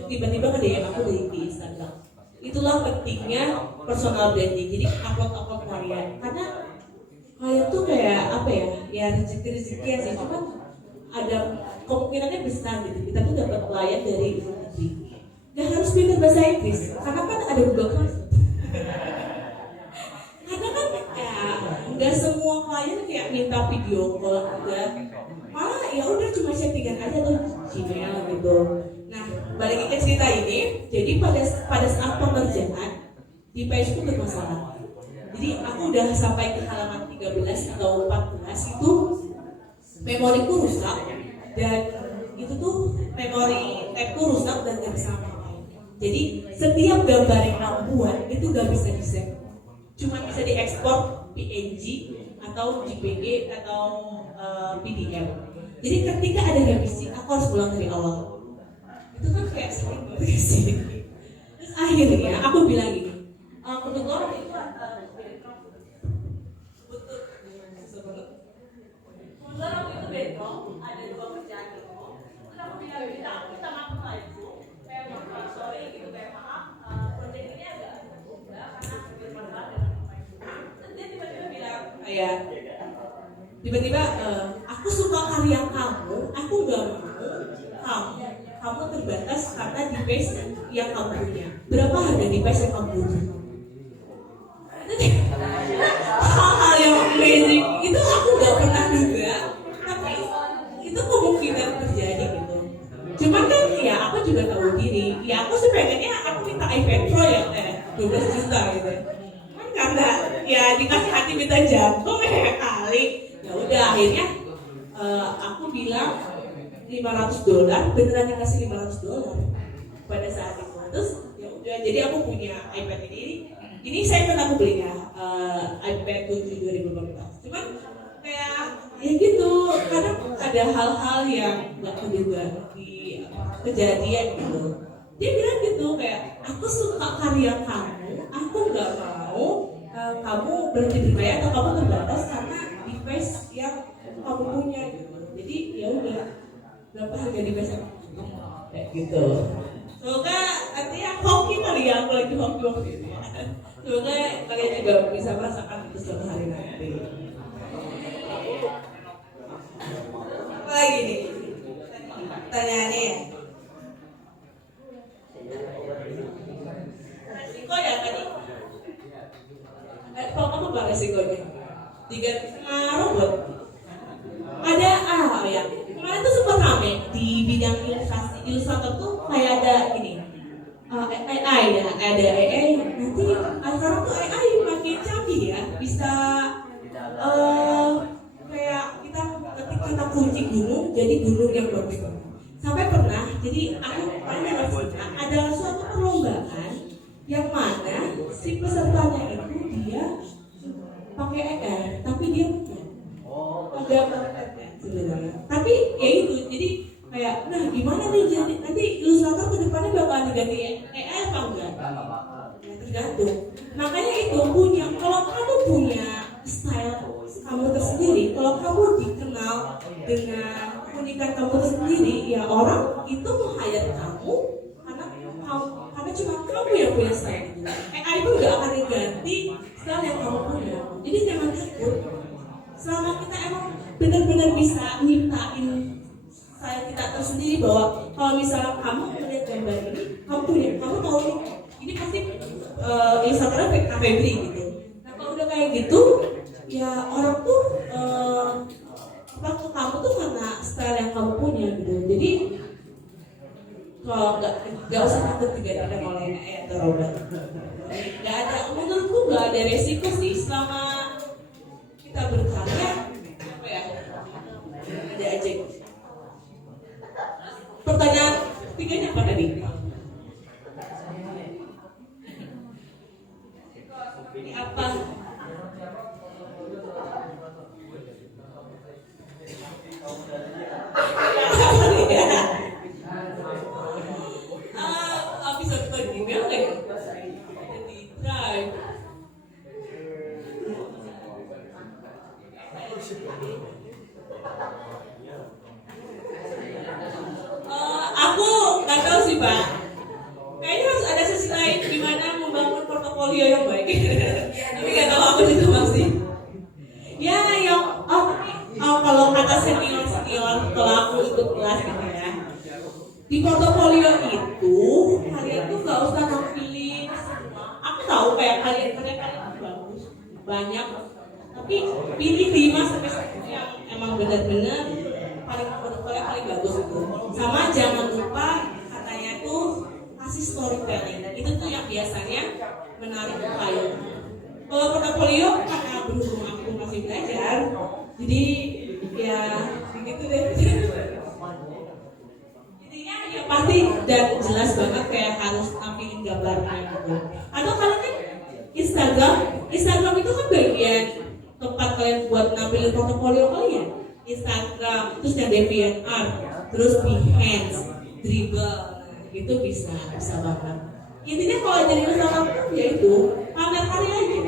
tiba-tiba nge-DM aku di Instagram. Itulah pentingnya personal branding. Jadi upload karya. Karena karya tuh kayak apa ya? Ya rezeki ya sih. Cuman ada kemungkinannya besar gitu. Kita tuh dapat klien dari luar negeri. Gak harus pintar bahasa Inggris. Karena kan ada Google Translate. Karena kan ya nggak semua klien kayak minta video call juga. Malah ya udah cuma chattingan aja tuh Gmail gitu. Nah, balik ke cerita ini, jadi pada saat pengerjaan di pageku bermasalah. Jadi aku udah sampai ke halaman 13 atau 14 itu memoriku rusak dan itu tuh memori tabku rusak dan gak bisa ngapain. Jadi setiap gambar yang kamu buat itu gak bisa di-save, cuma bisa diekspor PNG atau JPG atau PDF. Jadi ketika ada revisi aku harus pulang dari awal. Itu kan kayak sering banget sih. Terus akhirnya aku bilang gini, kebetulan itu kebetulan waktu itu background ada 2 kerjaan gitu. Terus aku bilang gitu, aku minta maaf sama ibu, kayak sorry gitu, kayak maaf, project ini agak tertunda karena bermasalah dengan apa itu. Terus dia tiba-tiba bilang, kayak tiba-tiba aku suka karya kamu, aku gak mau kamu terbatas karena device yang kamu punya. Berapa harga device yang kamu punya? Hal-hal yang amazing itu aku gak pernah duga, tapi itu kemungkinan terjadi gitu. Cuman kan ya aku juga tahu diri, ya aku sih pengennya aku minta iPad Pro yang 12 juta gitu. Kan karena dikasih hati minta jantung ya kali. Ya udah akhirnya aku bilang $500, beneran dikasih $500 pada saat itu. Terus ya udah, jadi aku punya iPad ini saya aku beli ya, iPad 7 2015. Cuman kayak ya gitu, kadang ada hal-hal yang nggak terduga di kejadian gitu. Dia bilang gitu kayak, aku suka karya kamu, aku nggak mau kamu berhenti berkarya atau kamu terbatas karena device yang kamu punya gitu. Jadi ya udah, berapa harga device kayak gitu. Semoga nanti yang hoki kali ya, aku lagi hoki. Semoga kalian juga bisa merasakan itu suatu hari nanti. Apa lagi nih? Pertanyaannya ya? Resiko ya tadi? Kalau kamu apa resikonya? 3,5 robot? Ada ya. Kemarin tuh sempat rame di bidang ilustrasi. Ilustrator tuh kayak ada gini, AI ya, ada AI. Nanti sekarang tuh AI makin canggih ya, bisa kayak kita ketik kata kunci gunung jadi gunung yang bagus. Sampai pernah, jadi aku ada suatu perlombaan yang mana si pesertanya itu dia pakai AI, tapi dia agak sebenarnya. Tapi ya itu, jadi kayak, nah gimana nih jadi nanti ilustrator kedepannya bakal diganti AI apa enggak? Ya tergantung. Makanya itu kalau kamu punya style kamu tersendiri, kalau kamu dikenal dengan keunikan kamu tersendiri, ya orang itu meng-hire kamu karena cuma kamu yang punya style itu. AI itu nggak akan diganti style yang kamu punya. Jadi jangan takut. Selama kita emang benar-benar bisa nyiptain style kita tersendiri, bahwa kalau misalnya kamu melihat gambar ini, kamu tahu ini pasti Instagramnya Febri gitu. Nah kalau udah kayak gitu, ya orang tuh ke kamu tuh karena style yang kamu punya gitu. Jadi kalau nggak usah takut digantikan oleh AI atau robot. Nggak ada, menurutku nggak ada resiko sih selama kita berkarya. Apa ya? Ada aja. Pertanyaan ketiganya apa tadi? Ini apa? Bisa buat email nggak ya? Di Drive. Aku nggak tahu sih Pak. Kayaknya harus ada sesi lain gimana membangun portofolio yang baik. Tapi nggak tahu, aku juga masih. Ya yang kalau kata senior kalau aku ikut kelas gitu ya. Di portofolio itu kalian tuh nggak usah nampilin semua. Aku tahu kayak kalian bagus banyak, tapi pilih 5-10 yang emang benar-benar portofolio paling bagus itu. Sama jangan lupa katanya tuh kasih storytelling. Itu tuh yang biasanya menarik klien. Kalau portofolio karena berhubung aku masih belajar, jadi ya begitu deh. Intinya ya pasti dan jelas banget kayak harus tampilin gambarnya gitu. Atau kalian kan Instagram itu kan bagian tempat kalian buat nampilin portofolio kalian. Instagram, terus yang DeviantArt, terus Behance, Dribbble, itu bisa banget. Intinya kalau jadi Instagram ya itu pamer karya aja.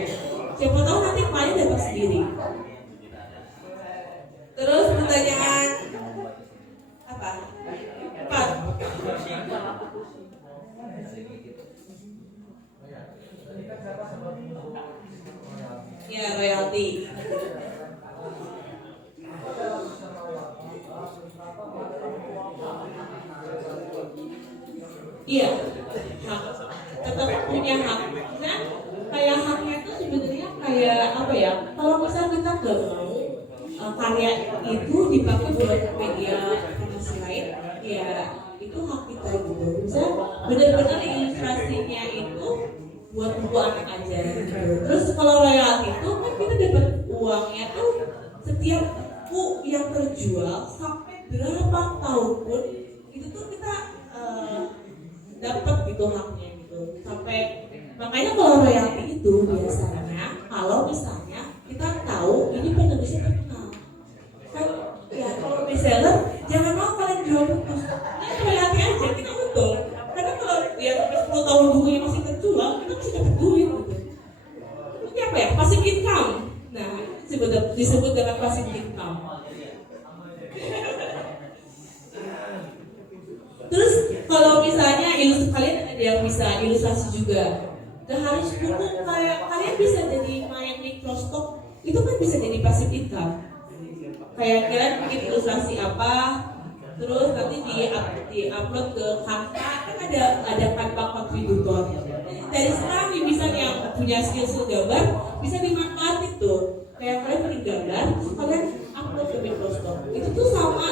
Siapa tahu nanti klien datang sendiri. Terus pertanyaan apa? 4. Ya, royalti. Iya, hak. Tetap punya hak. Nah, kayak haknya itu sebenarnya kayak apa ya? Kalau misalnya kita nggak mau karya itu dipakai buat media promosi lain, ya itu hak kita gitu. Bisa benar-benar ilustrasinya itu buat buku anak aja gitu. Terus kalau royalti itu kan sampai berapa tahun pun itu tuh kita dapat gitu haknya gitu. Sampai makanya kalau royalti itu biasanya kalau misalnya kita tahu ini penulisnya terkenal kan ya, kalau reseller jangan mau kalian jual terus ini royalti aja kita untung karena kalau ya sampai 10 tahun bukunya masih terjual kita masih dapat duit gitu. Itu apa ya, passive income. Nah disebut dengan passive income. Terus kalau misalnya kalian ada yang bisa ilustrasi juga, gak harus buku, kayak kalian bisa jadi main microstock, itu kan bisa jadi passive income. Kayak kalian bikin ilustrasi apa, terus nanti di upload ke Canva, kan ada Canva contributor. Dari sekarang nih misalnya yang punya skill gambar bisa dimanfaatin tuh. Kayak kalian bikin gambar, terus kalian upload ke microstock. Itu tuh sama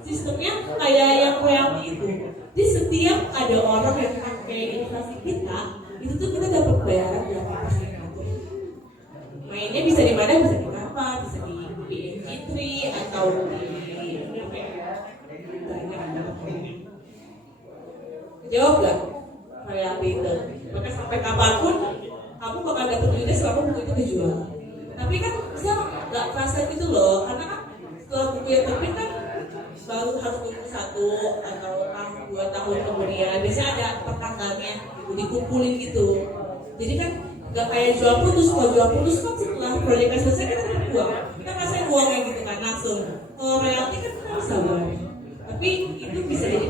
sistemnya kayak yang royalti itu. Jadi setiap ada orang yang pakai ilustrasi kita, itu tuh kita dapat bayaran berapa persen gitu. Mainnya bisa di mana? Bisa di Canva, bisa di PNG3 atau di apa ya? Jawab gak royalti itu? Maka sampai kapanpun kamu bakal dapat duitnya selama buku itu dijual. Tapi kan bisa nggak kerasa gitu loh, karena kan setelah buku yang terbit kan baru harus tunggu 1 atau 2 tahun kemudian. Biasanya ada pertanggalnya gitu, dikumpulin gitu. Jadi kan nggak kayak jual putus. Kalau jual putus kan setelah proyeknya selesai kita dapat uang. Kita ngerasain uangnya gitu kan langsung. Kalau royalti kan kita bisa buat. Tapi itu bisa jadi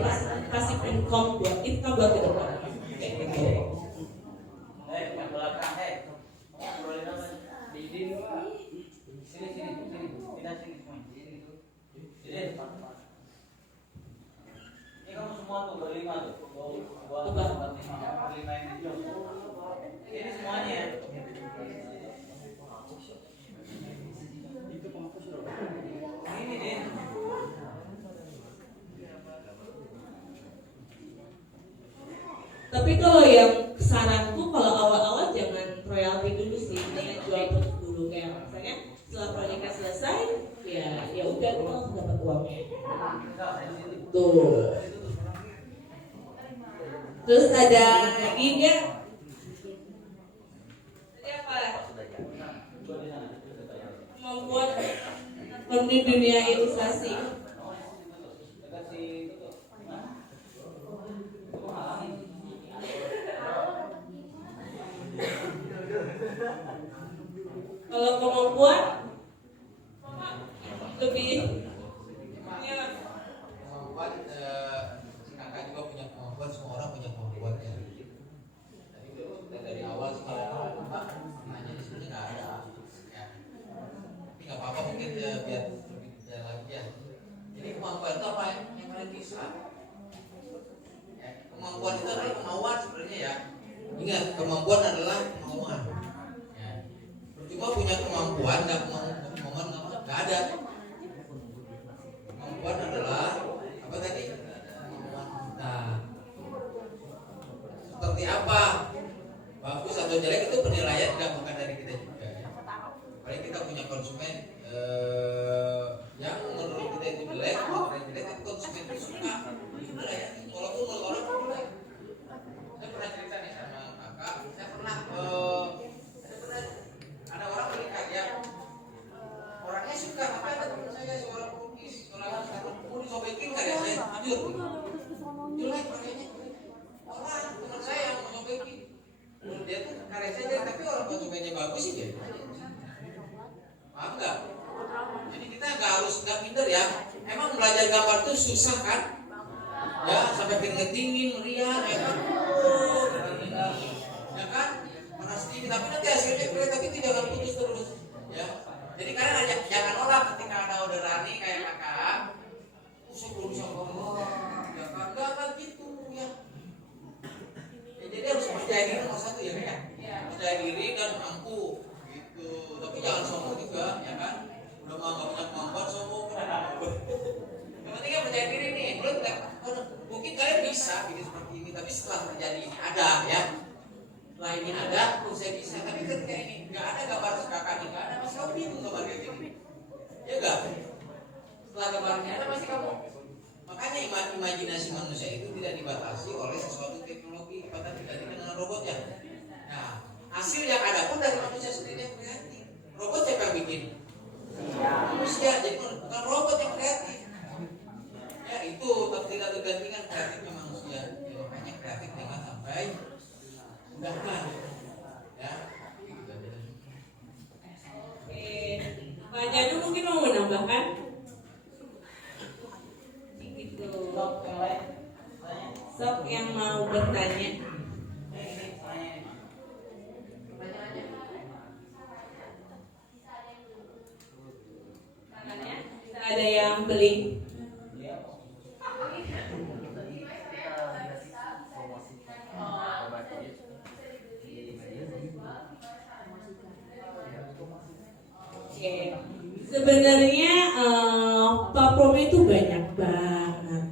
passive income buat kita buat ke depan. Kayak gitu. Yang belakang, ngobrolin apa? Sini, pindah sini semua. Sini. Ini kamu semua tuh berlima tuh. Berlima yang itu. Ini semuanya ya. Ini deh. Tapi kalau yang saranku kalau awal-awal jangan royalti dulu sih, jangan jual produk dulu kayak misalnya setelah proyeknya selesai ya udah kita langsung dapat uangnya. Tuh. Terus ada lagi nggak? Tadi apa? Membuat di dunia ilustrasi. Kalau kemampuan lebih Kemampuan kakak juga punya kemampuan, semua orang punya kemampuan ya. Jadi dari awal sih kalau nanya di sini nggak ada ya. Tapi nggak apa-apa mungkin biar lebih detail lagi ya. Jadi kemampuan itu apa yang paling bisa? Ya, kemampuan itu adalah kemauan sebenarnya ya. Ingat, kemampuan adalah kemauan. Ya. Percuma punya kemampuan, kemauan nggak ada. Kemampuan adalah apa tadi? Nah, seperti apa? Bagus atau jelek itu penilaian tidak bukan dari kita juga. Ya. Paling kita punya konsumen yang menurut kita itu jelek, orang jelek itu konsumen itu suka. Sudah ya, walaupun menurut orang jelek. Saya pernah cerita nih sama kakak, saya pernah ada orang beli karya, orangnya suka, tapi ada teman saya seorang pelukis, seorang mau disobekin karya saya, jujur, jelek karyanya. Orang teman saya yang mau sobekin, menurut dia tuh karya saya jelek, tapi orang konsumennya bagus sih dia. Paham nggak? Jadi kita nggak minder ya. Emang belajar gambar tuh susah kan? Ya sampai keringetin, meriah, ya kan? Ya kan? Panas tinggi, tapi nanti hasilnya jelek, tapi tidak akan putus terus. Ya. Jadi kalian jangan nolak ketika ada orderan kayak kakak. Saya belum bisa ngomong. Ya kan? Enggak gitu ya. Jadi harus percaya diri nomor satu ya kan? Percaya diri dan mampu gitu. Tapi jangan sombong juga, ya kan? Udah nggak punya kemampuan sombong. Yang penting kan percaya diri nih. Mungkin kalian bisa bikin seperti ini, tapi setelah terjadi ini ada ya. Setelah ini ada, saya bisa. Tapi ketika ini nggak ada gambar kakak ini nggak ada, masih bingung gambar kayak gini. Ya enggak? Setelah gambarnya ada pasti kamu. Makanya imajinasi manusia itu tidak dibatasi oleh sesuatu teknologi apa tadi dengan robot ya. Nah, hasil yang ada pun dari manusia sendiri yang kreatif. Robot siapa yang bikin? Manusia, jadi bukan robot yang kreatif. Ya itu tidak tergantikan kreatifnya manusia. Ya, makanya kreatif jangan sampai mudahkan. Ya. Oke, Pak Janu mungkin mau menambahkan? Gitu. Sok yang mau bertanya. Tangannya, ada yang beli? Oke, sebenarnya platformnya itu banyak banget.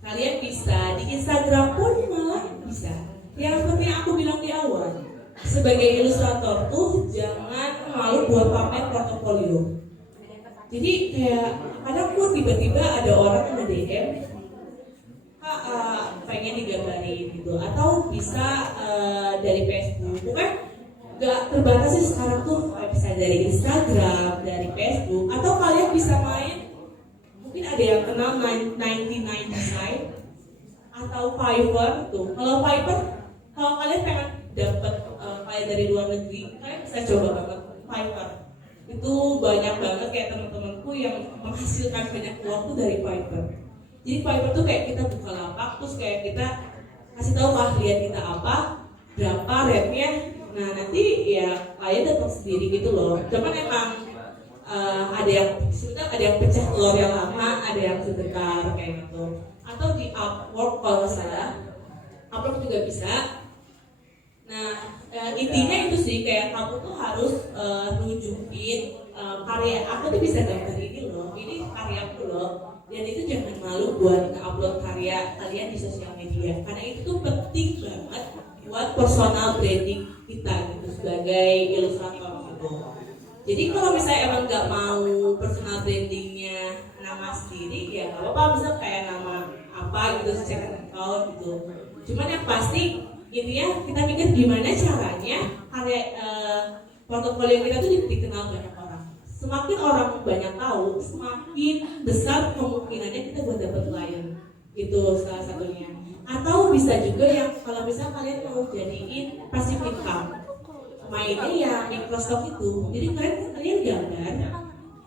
Kalian bisa di Instagram pun malah bisa. Yang seperti yang aku bilang di awal, sebagai ilustrator tuh jangan malu buat pamer portofolio. Jadi kayak kadang pun tiba-tiba ada orang yang nge-DM, pengen digambarin gitu, atau bisa dari Facebook, bukan nggak terbatas sih sekarang tuh, bisa dari Instagram, dari Facebook, atau kalian bisa main, mungkin ada yang kenal 99 Design atau Fiverr tuh. Kalau Fiverr, kalau kalian pengen dapat kayak dari luar negeri, kalian bisa coba banget Fiverr. Itu banyak banget kayak teman-temanku yang menghasilkan banyak uang tuh dari Fiverr. Jadi Fiverr tuh kayak kita buka lapak, terus kayak kita kasih tahu keahlian kita apa, berapa rate-nya. Nah nanti ya kalian dapat sendiri gitu loh. Cuman emang ada yang pecah telur yang lama, ada yang sebentar kayak gitu. Atau di Upwork kalau nggak salah, Upwork juga bisa. Nah intinya itu sih, kayak kamu tuh harus nunjukin karya aku tuh bisa gambar ini loh, ini karyaku loh. Dan itu jangan malu buat nge-upload karya kalian di sosial media, karena itu tuh penting banget buat personal branding kita gitu sebagai ilustrator gitu. Jadi kalau misalnya emang nggak mau personal brandingnya nama sendiri, ya nggak apa-apa, misal kayak nama apa gitu, second account gitu. Cuman yang pasti intinya kita mikir gimana caranya karya portofolio kita tuh dikenal banyak orang. Semakin orang banyak tahu, semakin besar kemungkinannya kita buat dapat klien. Itu salah satunya. Atau bisa juga yang kalau misalnya kalian mau jadiin passive income, mainnya ya Microsoft itu. Jadi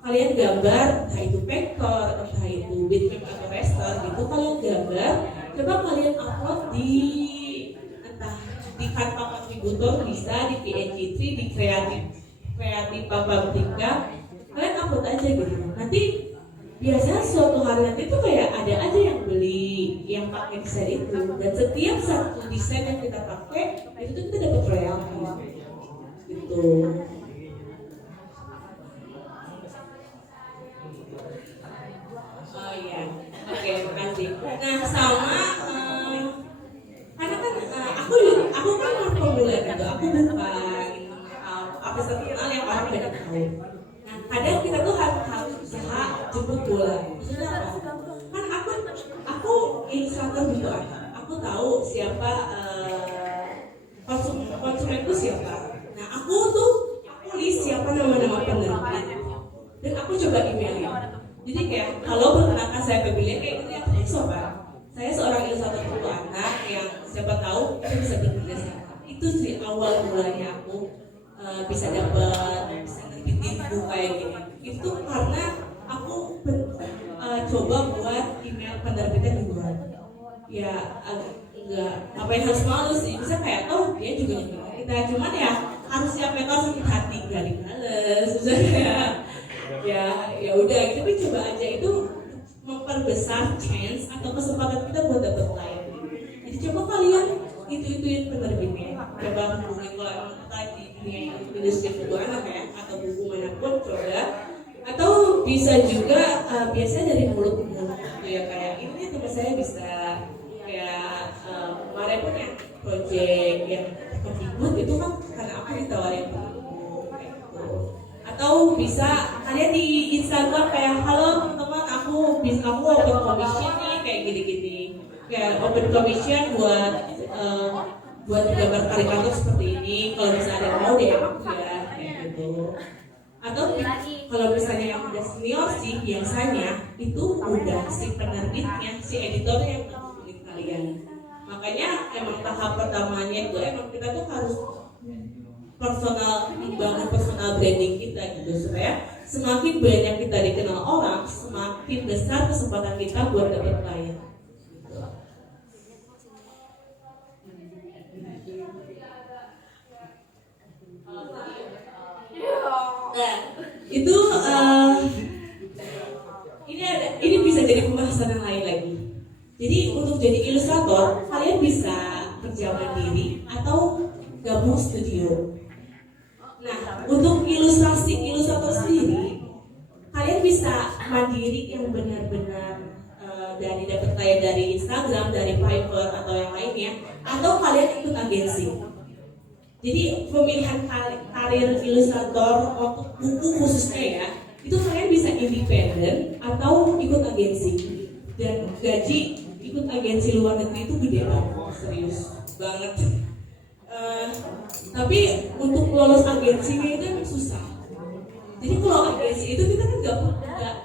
kalian gambar, entah itu Packer, entah itu Bitmap atau Raster gitu, kalian gambar, coba kalian upload di entah di Canva Contributor, bisa di PNG3, di Creative Fabrica, kalian upload aja gitu. Nanti biasanya suatu hari nanti tuh kayak ada aja yang beli yang pakai desain itu, dan setiap satu desain yang kita pakai itu tuh kita dapat royalti gitu. Oh iya, oke, makasih. Nah sama karena kan aku kan pemula gitu, aku bukan apa terkenal yang orang banyak tahu. Nah kadang kita tuh harus usaha jemput bola. Maksudnya apa? Kan aku ilustrator gitu, aku tahu siapa konsumenku siapa. Nah aku list siapa nama-nama penerbit, dan aku coba emailin. Jadi kayak kalau perkenalkan saya Febrilya kayak gitu ya, siapa? Saya seorang ilustrator buku anak yang siapa tahu itu bisa bekerja sama. Itu sih awal mulanya aku bisa nerbitin buku kayak gini. Itu karena aku coba buat email penerbitan di luar. Ya enggak apa yang harus malu sih, bisa kayak dia juga nyuruh kita, cuman ya harus siap mental sakit hati, gak dibales, ya udah, tapi coba aja, itu memperbesar chance atau kesempatan kita buat dapet klien. Jadi coba kalian itu penerbitnya, coba hubungin kalau emang kita di dunia industri buku anak ya, atau buku manapun coba, atau bisa juga biasanya dari mulut ke mulut gitu ya, kayak ini teman saya bisa kayak kemarin pun yang project yang kontribut itu kan karena aku ditawarin buku kayak gitu. Atau bisa kalian di Instagram kayak halo teman-teman, aku bisa bisa aku open commission nih kayak gini-gini, kayak open commission buat gambar karikatur seperti ini. Kalau misalnya ada yang mau DM aku ya kayak gitu. Atau kalau misalnya yang udah senior sih biasanya itu udah si penerbitnya, si editornya yang memilih kalian. Makanya emang tahap pertamanya itu emang kita tuh harus membangun personal branding kita gitu, supaya semakin banyak kita dikenal orang, semakin besar kesempatan kita buat dapat klien. Nah, itu ini bisa jadi pembahasan yang lain lagi. Jadi untuk jadi ilustrator, kalian bisa kerja mandiri atau gabung studio. Nah, untuk ilustrator sendiri, kalian bisa mandiri yang benar-benar dari dapat klien dari Instagram, dari Fiverr atau yang lainnya, atau kalian ikut agensi. Jadi pemilihan karir ilustrator untuk buku khususnya ya, itu kalian bisa independen atau ikut agensi. Dan gaji ikut agensi luar negeri itu gede banget, serius banget. Tapi untuk lolos agensinya itu emang susah. Jadi kalau agensi itu kita kan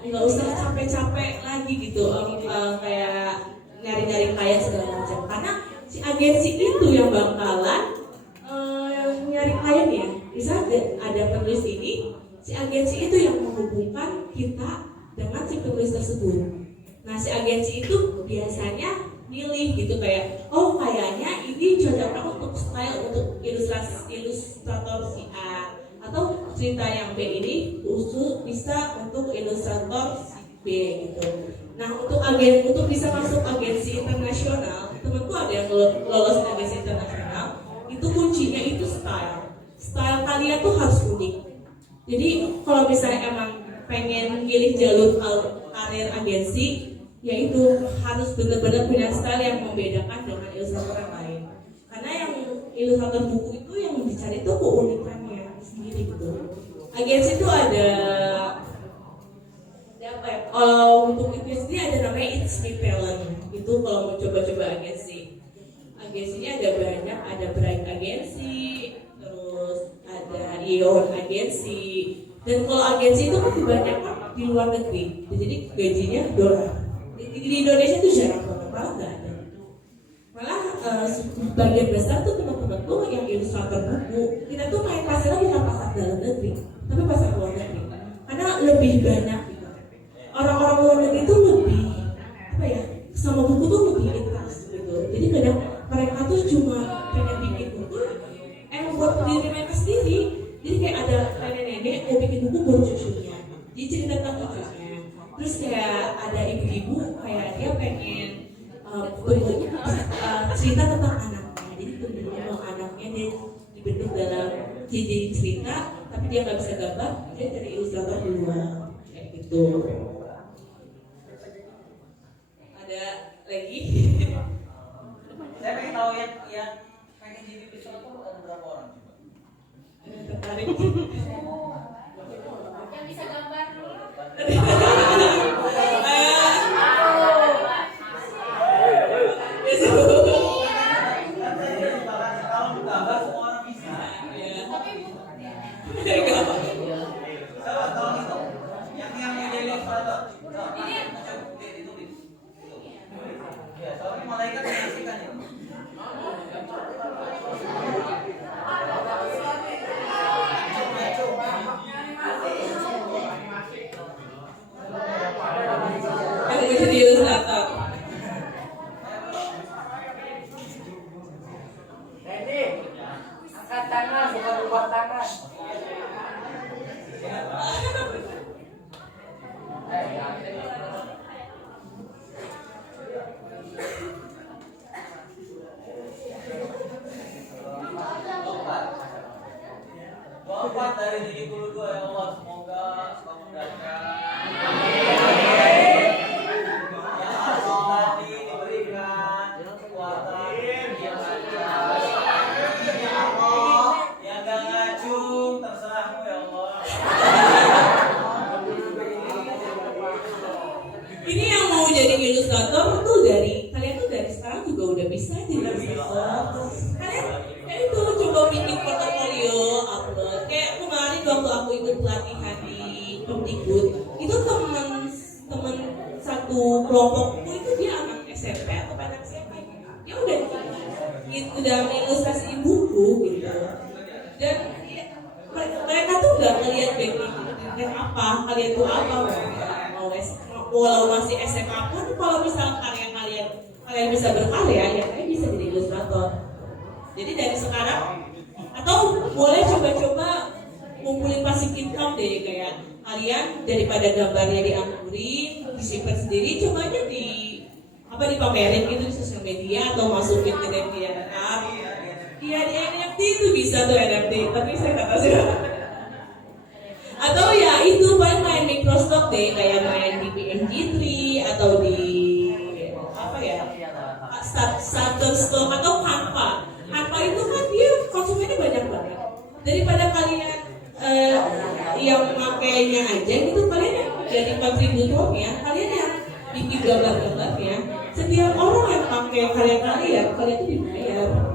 nggak usah capek-capek lagi gitu, kayak nyari-nyari klien segala macam. Karena si agensi itu yang bakalan nyari klien ya. Misalnya ada penulis ini, si agensi itu yang menghubungkan kita dengan si penulis tersebut. Nah si agensi itu biasanya milih gitu kayak, oh kayaknya ini cocoknya untuk style untuk ilustrator si A, atau cerita yang B ini khusus bisa untuk ilustrator si B gitu. Nah untuk bisa masuk agensi internasional, temanku ada yang lolos agensi internasional, itu kuncinya itu style kalian tuh harus unik. Jadi kalau misalnya emang pengen pilih jalur karir agensi, yaitu harus benar-benar punya style yang membedakan dengan ilustrator yang lain. Karena yang ilustrator buku itu yang dicari itu keunikannya sendiri gitu. Agensi itu ada apa ya? Untuk itu sendiri ada namanya It's Me Talent. Itu kalau mau coba-coba agensi. Agensinya ada banyak, ada Bright Agensi, terus ada Ion Agensi. Dan kalau agensi itu kan kebanyakan di luar negeri, jadi gajinya dolar. Di Indonesia itu jarang banget, malah nggak ada. Malah sebagian besar tuh teman-teman tuh yang ilustrator buku, kita tuh main pasarnya bukan pasar dalam negeri, tapi pasar luar negeri. Karena lebih banyak gitu. Orang-orang luar negeri itu lebih apa ya, sama buku tuh lebih interest gitu. Jadi kadang mereka tuh cuma pengen bikin buku, buat diri mereka sendiri. Jadi kayak ada nenek-nenek mau bikin buku buat cucunya, jadi cerita tentang cucunya. Terus kayak ada ibu-ibu kayak dia pengen cerita tentang anaknya, jadi bentuknya anaknya dia dibentuk dalam jadi cerita, tapi dia nggak bisa gambar, dia dari ilustrator di luar kayak gitu. Ada lagi? Saya pengen tahu yang pengen jadi ilustrator ada berapa orang coba? Tertarik? Yang bisa gambar dulu. Kalau gambar semua orang bisa. Tapi buku Coba tolong itu. Yang mau jadi ilustrator. Ditulis. Ya, soalnya malaikat menyaksikan ya. Yang mau jadi ilustrator. Randy, angkat tangan, bukan lupa tangan. Doa dari 72 ya Allah, semoga kamu mendapatkan yang ilustrator tuh kalian tuh dari sekarang juga udah bisa jadi ilustrator. Kalian kayak itu coba bikin portofolio, upload. Kayak kemarin waktu aku ikut pelatihan di Kemdikbud, itu teman satu kelompokku itu dia anak SMP atau anak SMP, dia udah ilustrasiin buku gitu. Dan mereka tuh nggak ngeliat background apa, kalian tuh apa, walau masih SMA pun kalau misal kalian bisa berkarya, ya kalian bisa jadi ilustrator. Jadi dari sekarang, atau boleh coba-coba ngumpulin passive income deh, kayak kalian daripada gambarnya dianggurin, disimpan sendiri, cobanya dipamerin gitu di sosial media atau masukin ke DeviantArt. Iya, di NFT itu bisa tuh NFT, tapi saya nggak tahu sih. Atau ya itu paling main Microsoft deh, kayak main di PNG3 atau di apa ya, Shutterstock atau Canva. Canva itu kan dia konsumennya banyak banget. Daripada kalian yang makainya aja gitu, kalian yang jadi kontributornya, kalian yang bikin gambar-gambarnya. Setiap orang yang pakai karya kalian tuh dibayar.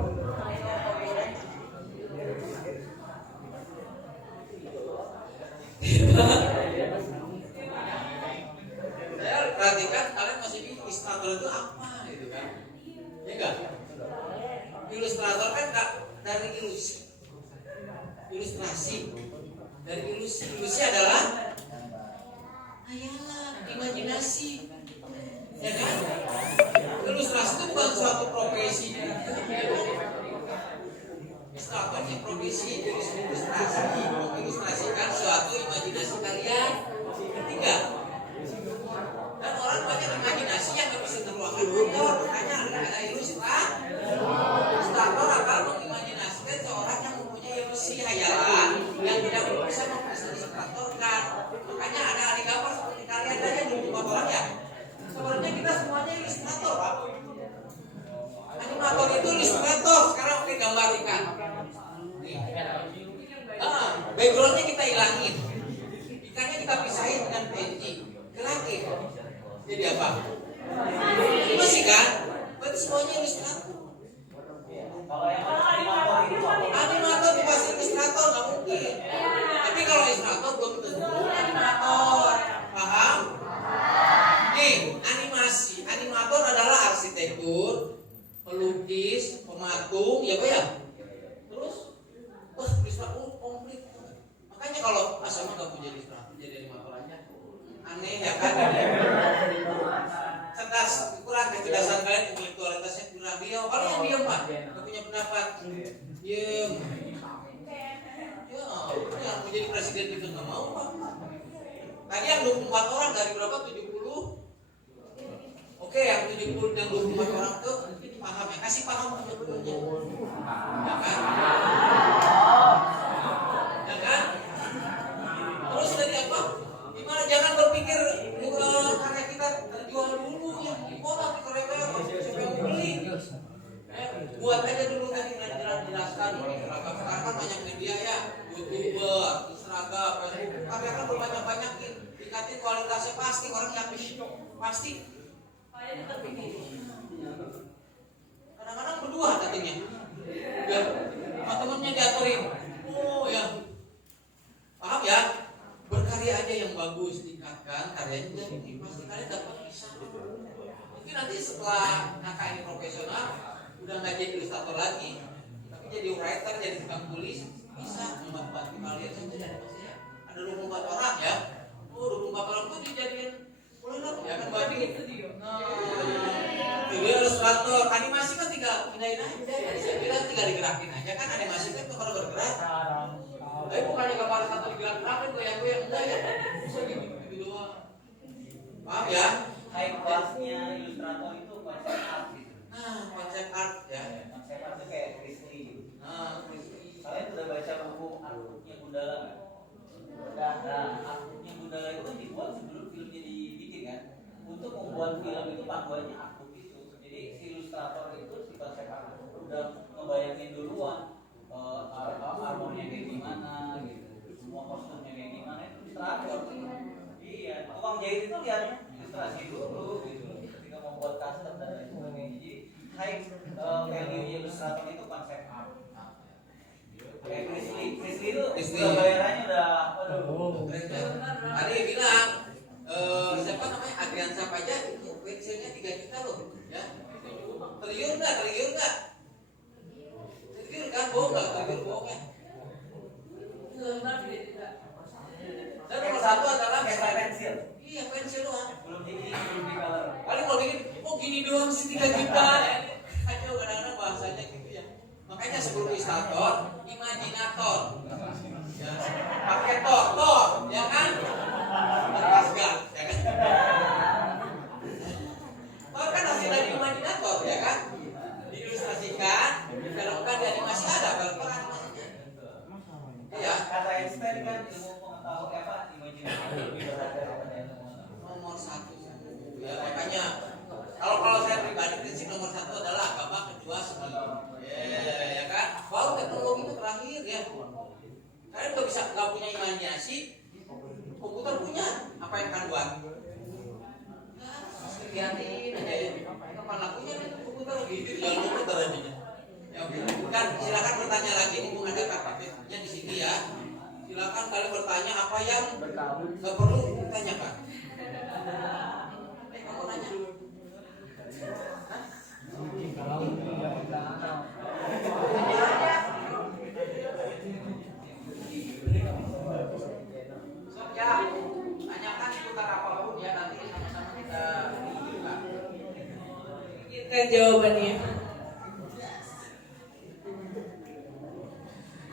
Saya perhatikan kalian masih bingung ilustrator itu apa gitu kan? Ya enggak? Ilustrator kan dari ilustrasi. Dari ilusi adalah hayalan, imajinasi. Ya kan? Ilustrasi itu bukan suatu profesi. Ilustratornya profesi, ilustrasikan suatu imajinasi kalian. Ketiga, dan orang banyak imajinasi yang nggak bisa terluangkan. Makanya ada ilustrator akan mengimajinasikan seorang yang mempunyai ilusi hayalan yang tidak bisa mengilustratorkan. Makanya ada ahli gambar seperti kalian aja 24 orang ya. Sebenarnya kita semuanya ilustrator, Pak. Animator itu ilustrator. Sekarang oke, gambar ikan. Backgroundnya kita hilangin, ikannya kita pisahin dengan PNG, gerakin. Jadi apa? Masih kan? Berarti semuanya ilustrator. Kalau yang Animator itu pasti ilustrator, nggak mungkin. Tapi kalau ilustrator belum tentu animator. Paham? Nih, animator adalah arsitektur, pelukis, pematung, ya Pak ya. Terus, ilustrator komplit. Makanya kalau sama nggak punya ilustrator, jadi animator aja. Aneh ya kan? Cerdas, kurang kecerdasan kalian, intelektualitasnya kurang. Diam, kalau yang diam Pak, nggak punya pendapat. Diam. Ya, mau jadi presiden juga nggak mau Pak. Tadi yang 24 orang dari berapa? 70. Oke, yang 70 dan 24 orang tuh mungkin paham ya. Kasih paham sebetulnya. Ya kan? Ya kan? Terus tadi apa? Gimana jangan berpikir karya kita terjual dulu ya. Impor tapi karya siapa yang beli? Buat aja dulu tadi jelaskan ini seragam. Sekarang kan banyak media ya, YouTuber, Instagram, Facebook. Karya kan berbanyak-banyakin. Tingkatin kualitasnya pasti orang yakin pasti. Kadang-kadang berdua datangnya. Ya, teman-temannya diaturin. Oh ya, paham ya? Berkarya aja yang bagus, tingkatkan karyanya jadi pasti kalian dapat bisa. Mungkin nanti setelah kakak ini profesional, udah nggak jadi ilustrator lagi, tapi jadi writer, jadi tukang tulis, bisa membantu kalian saja dari maksudnya. Ada 24 orang ya. Oh, 24 orang tuh dijadiin boleh lah, ya kan bagi itu dia. Jadi ilustrator, animasi kan tinggal pindahin aja. Saya bilang tinggal digerakin aja kan, animasi kan tuh kalau bergerak. Tapi bukannya gambar satu digerak-gerakin goyang-goyang enggak ya. Bisa gitu doang. Paham ya? high class-nya ilustrator itu konsep art gitu. Nah, konsep art ya. Konsep art itu kayak Chris Lee gitu. Nah, Kalian udah baca buku Artbooknya Gundala nggak? Nah, Artbooknya Gundala itu dibuat sebelum filmnya dibikin kan. Untuk membuat film itu panduannya artbook itu. Jadi si ilustrator itu si konsep art itu udah ngebayangin duluan armornya kayak gimana gitu, semua kostumnya kayak gimana, itu ilustrator. Iya, tukang jahit itu lihatnya ilustrasi dulu gitu. Ketika mau high value ilustrator itu konsep art. Kayak Chris Lee itu udah bayarannya udah waduh. Ada yang bilang siapa namanya Adrian siapa aja itu pensiunnya 3 juta loh, ya. Triliun nggak? Triliun kan bohong nggak? Triliun bohong ya. Dan nomor satu adalah kayak pensil. iya pensil doang. Belum di color. Paling kalau bikin, oh gini doang sih 3 juta. Aja kadang-kadang bahasanya gitu ya. Makanya sebelum ilustrator, imajinator. Ya, pakai tor, ya kan? Pascal, ya kan? Tor kan hasil dari imajinator, ya kan? Diilustrasikan, difilmkan, dianimasi ada kalau animasinya. Iya. Kata Einstein kan ilmu pengetahuan apa? Imajinasi lebih berat daripada ilmu. Nomor 1 ya, makanya kalau saya pribadi prinsip nomor 1 adalah agama, kedua seni, ya kan, baru teknologi itu terakhir ya. Kalian nggak bisa nggak punya imajinasi, komputer punya apa yang kan buat? Lihatin aja ya, kapan lakunya nih komputer gitu, jangan komputer aja. Ya kan, silakan bertanya lagi, mumpung ada KPP-nya di sini ya. Silakan kalian bertanya apa yang nggak perlu ditanyakan. Kamu nanya. So, ya, tanyakan seputar apapun ya, nanti sama-sama kita Inginkan jawabannya.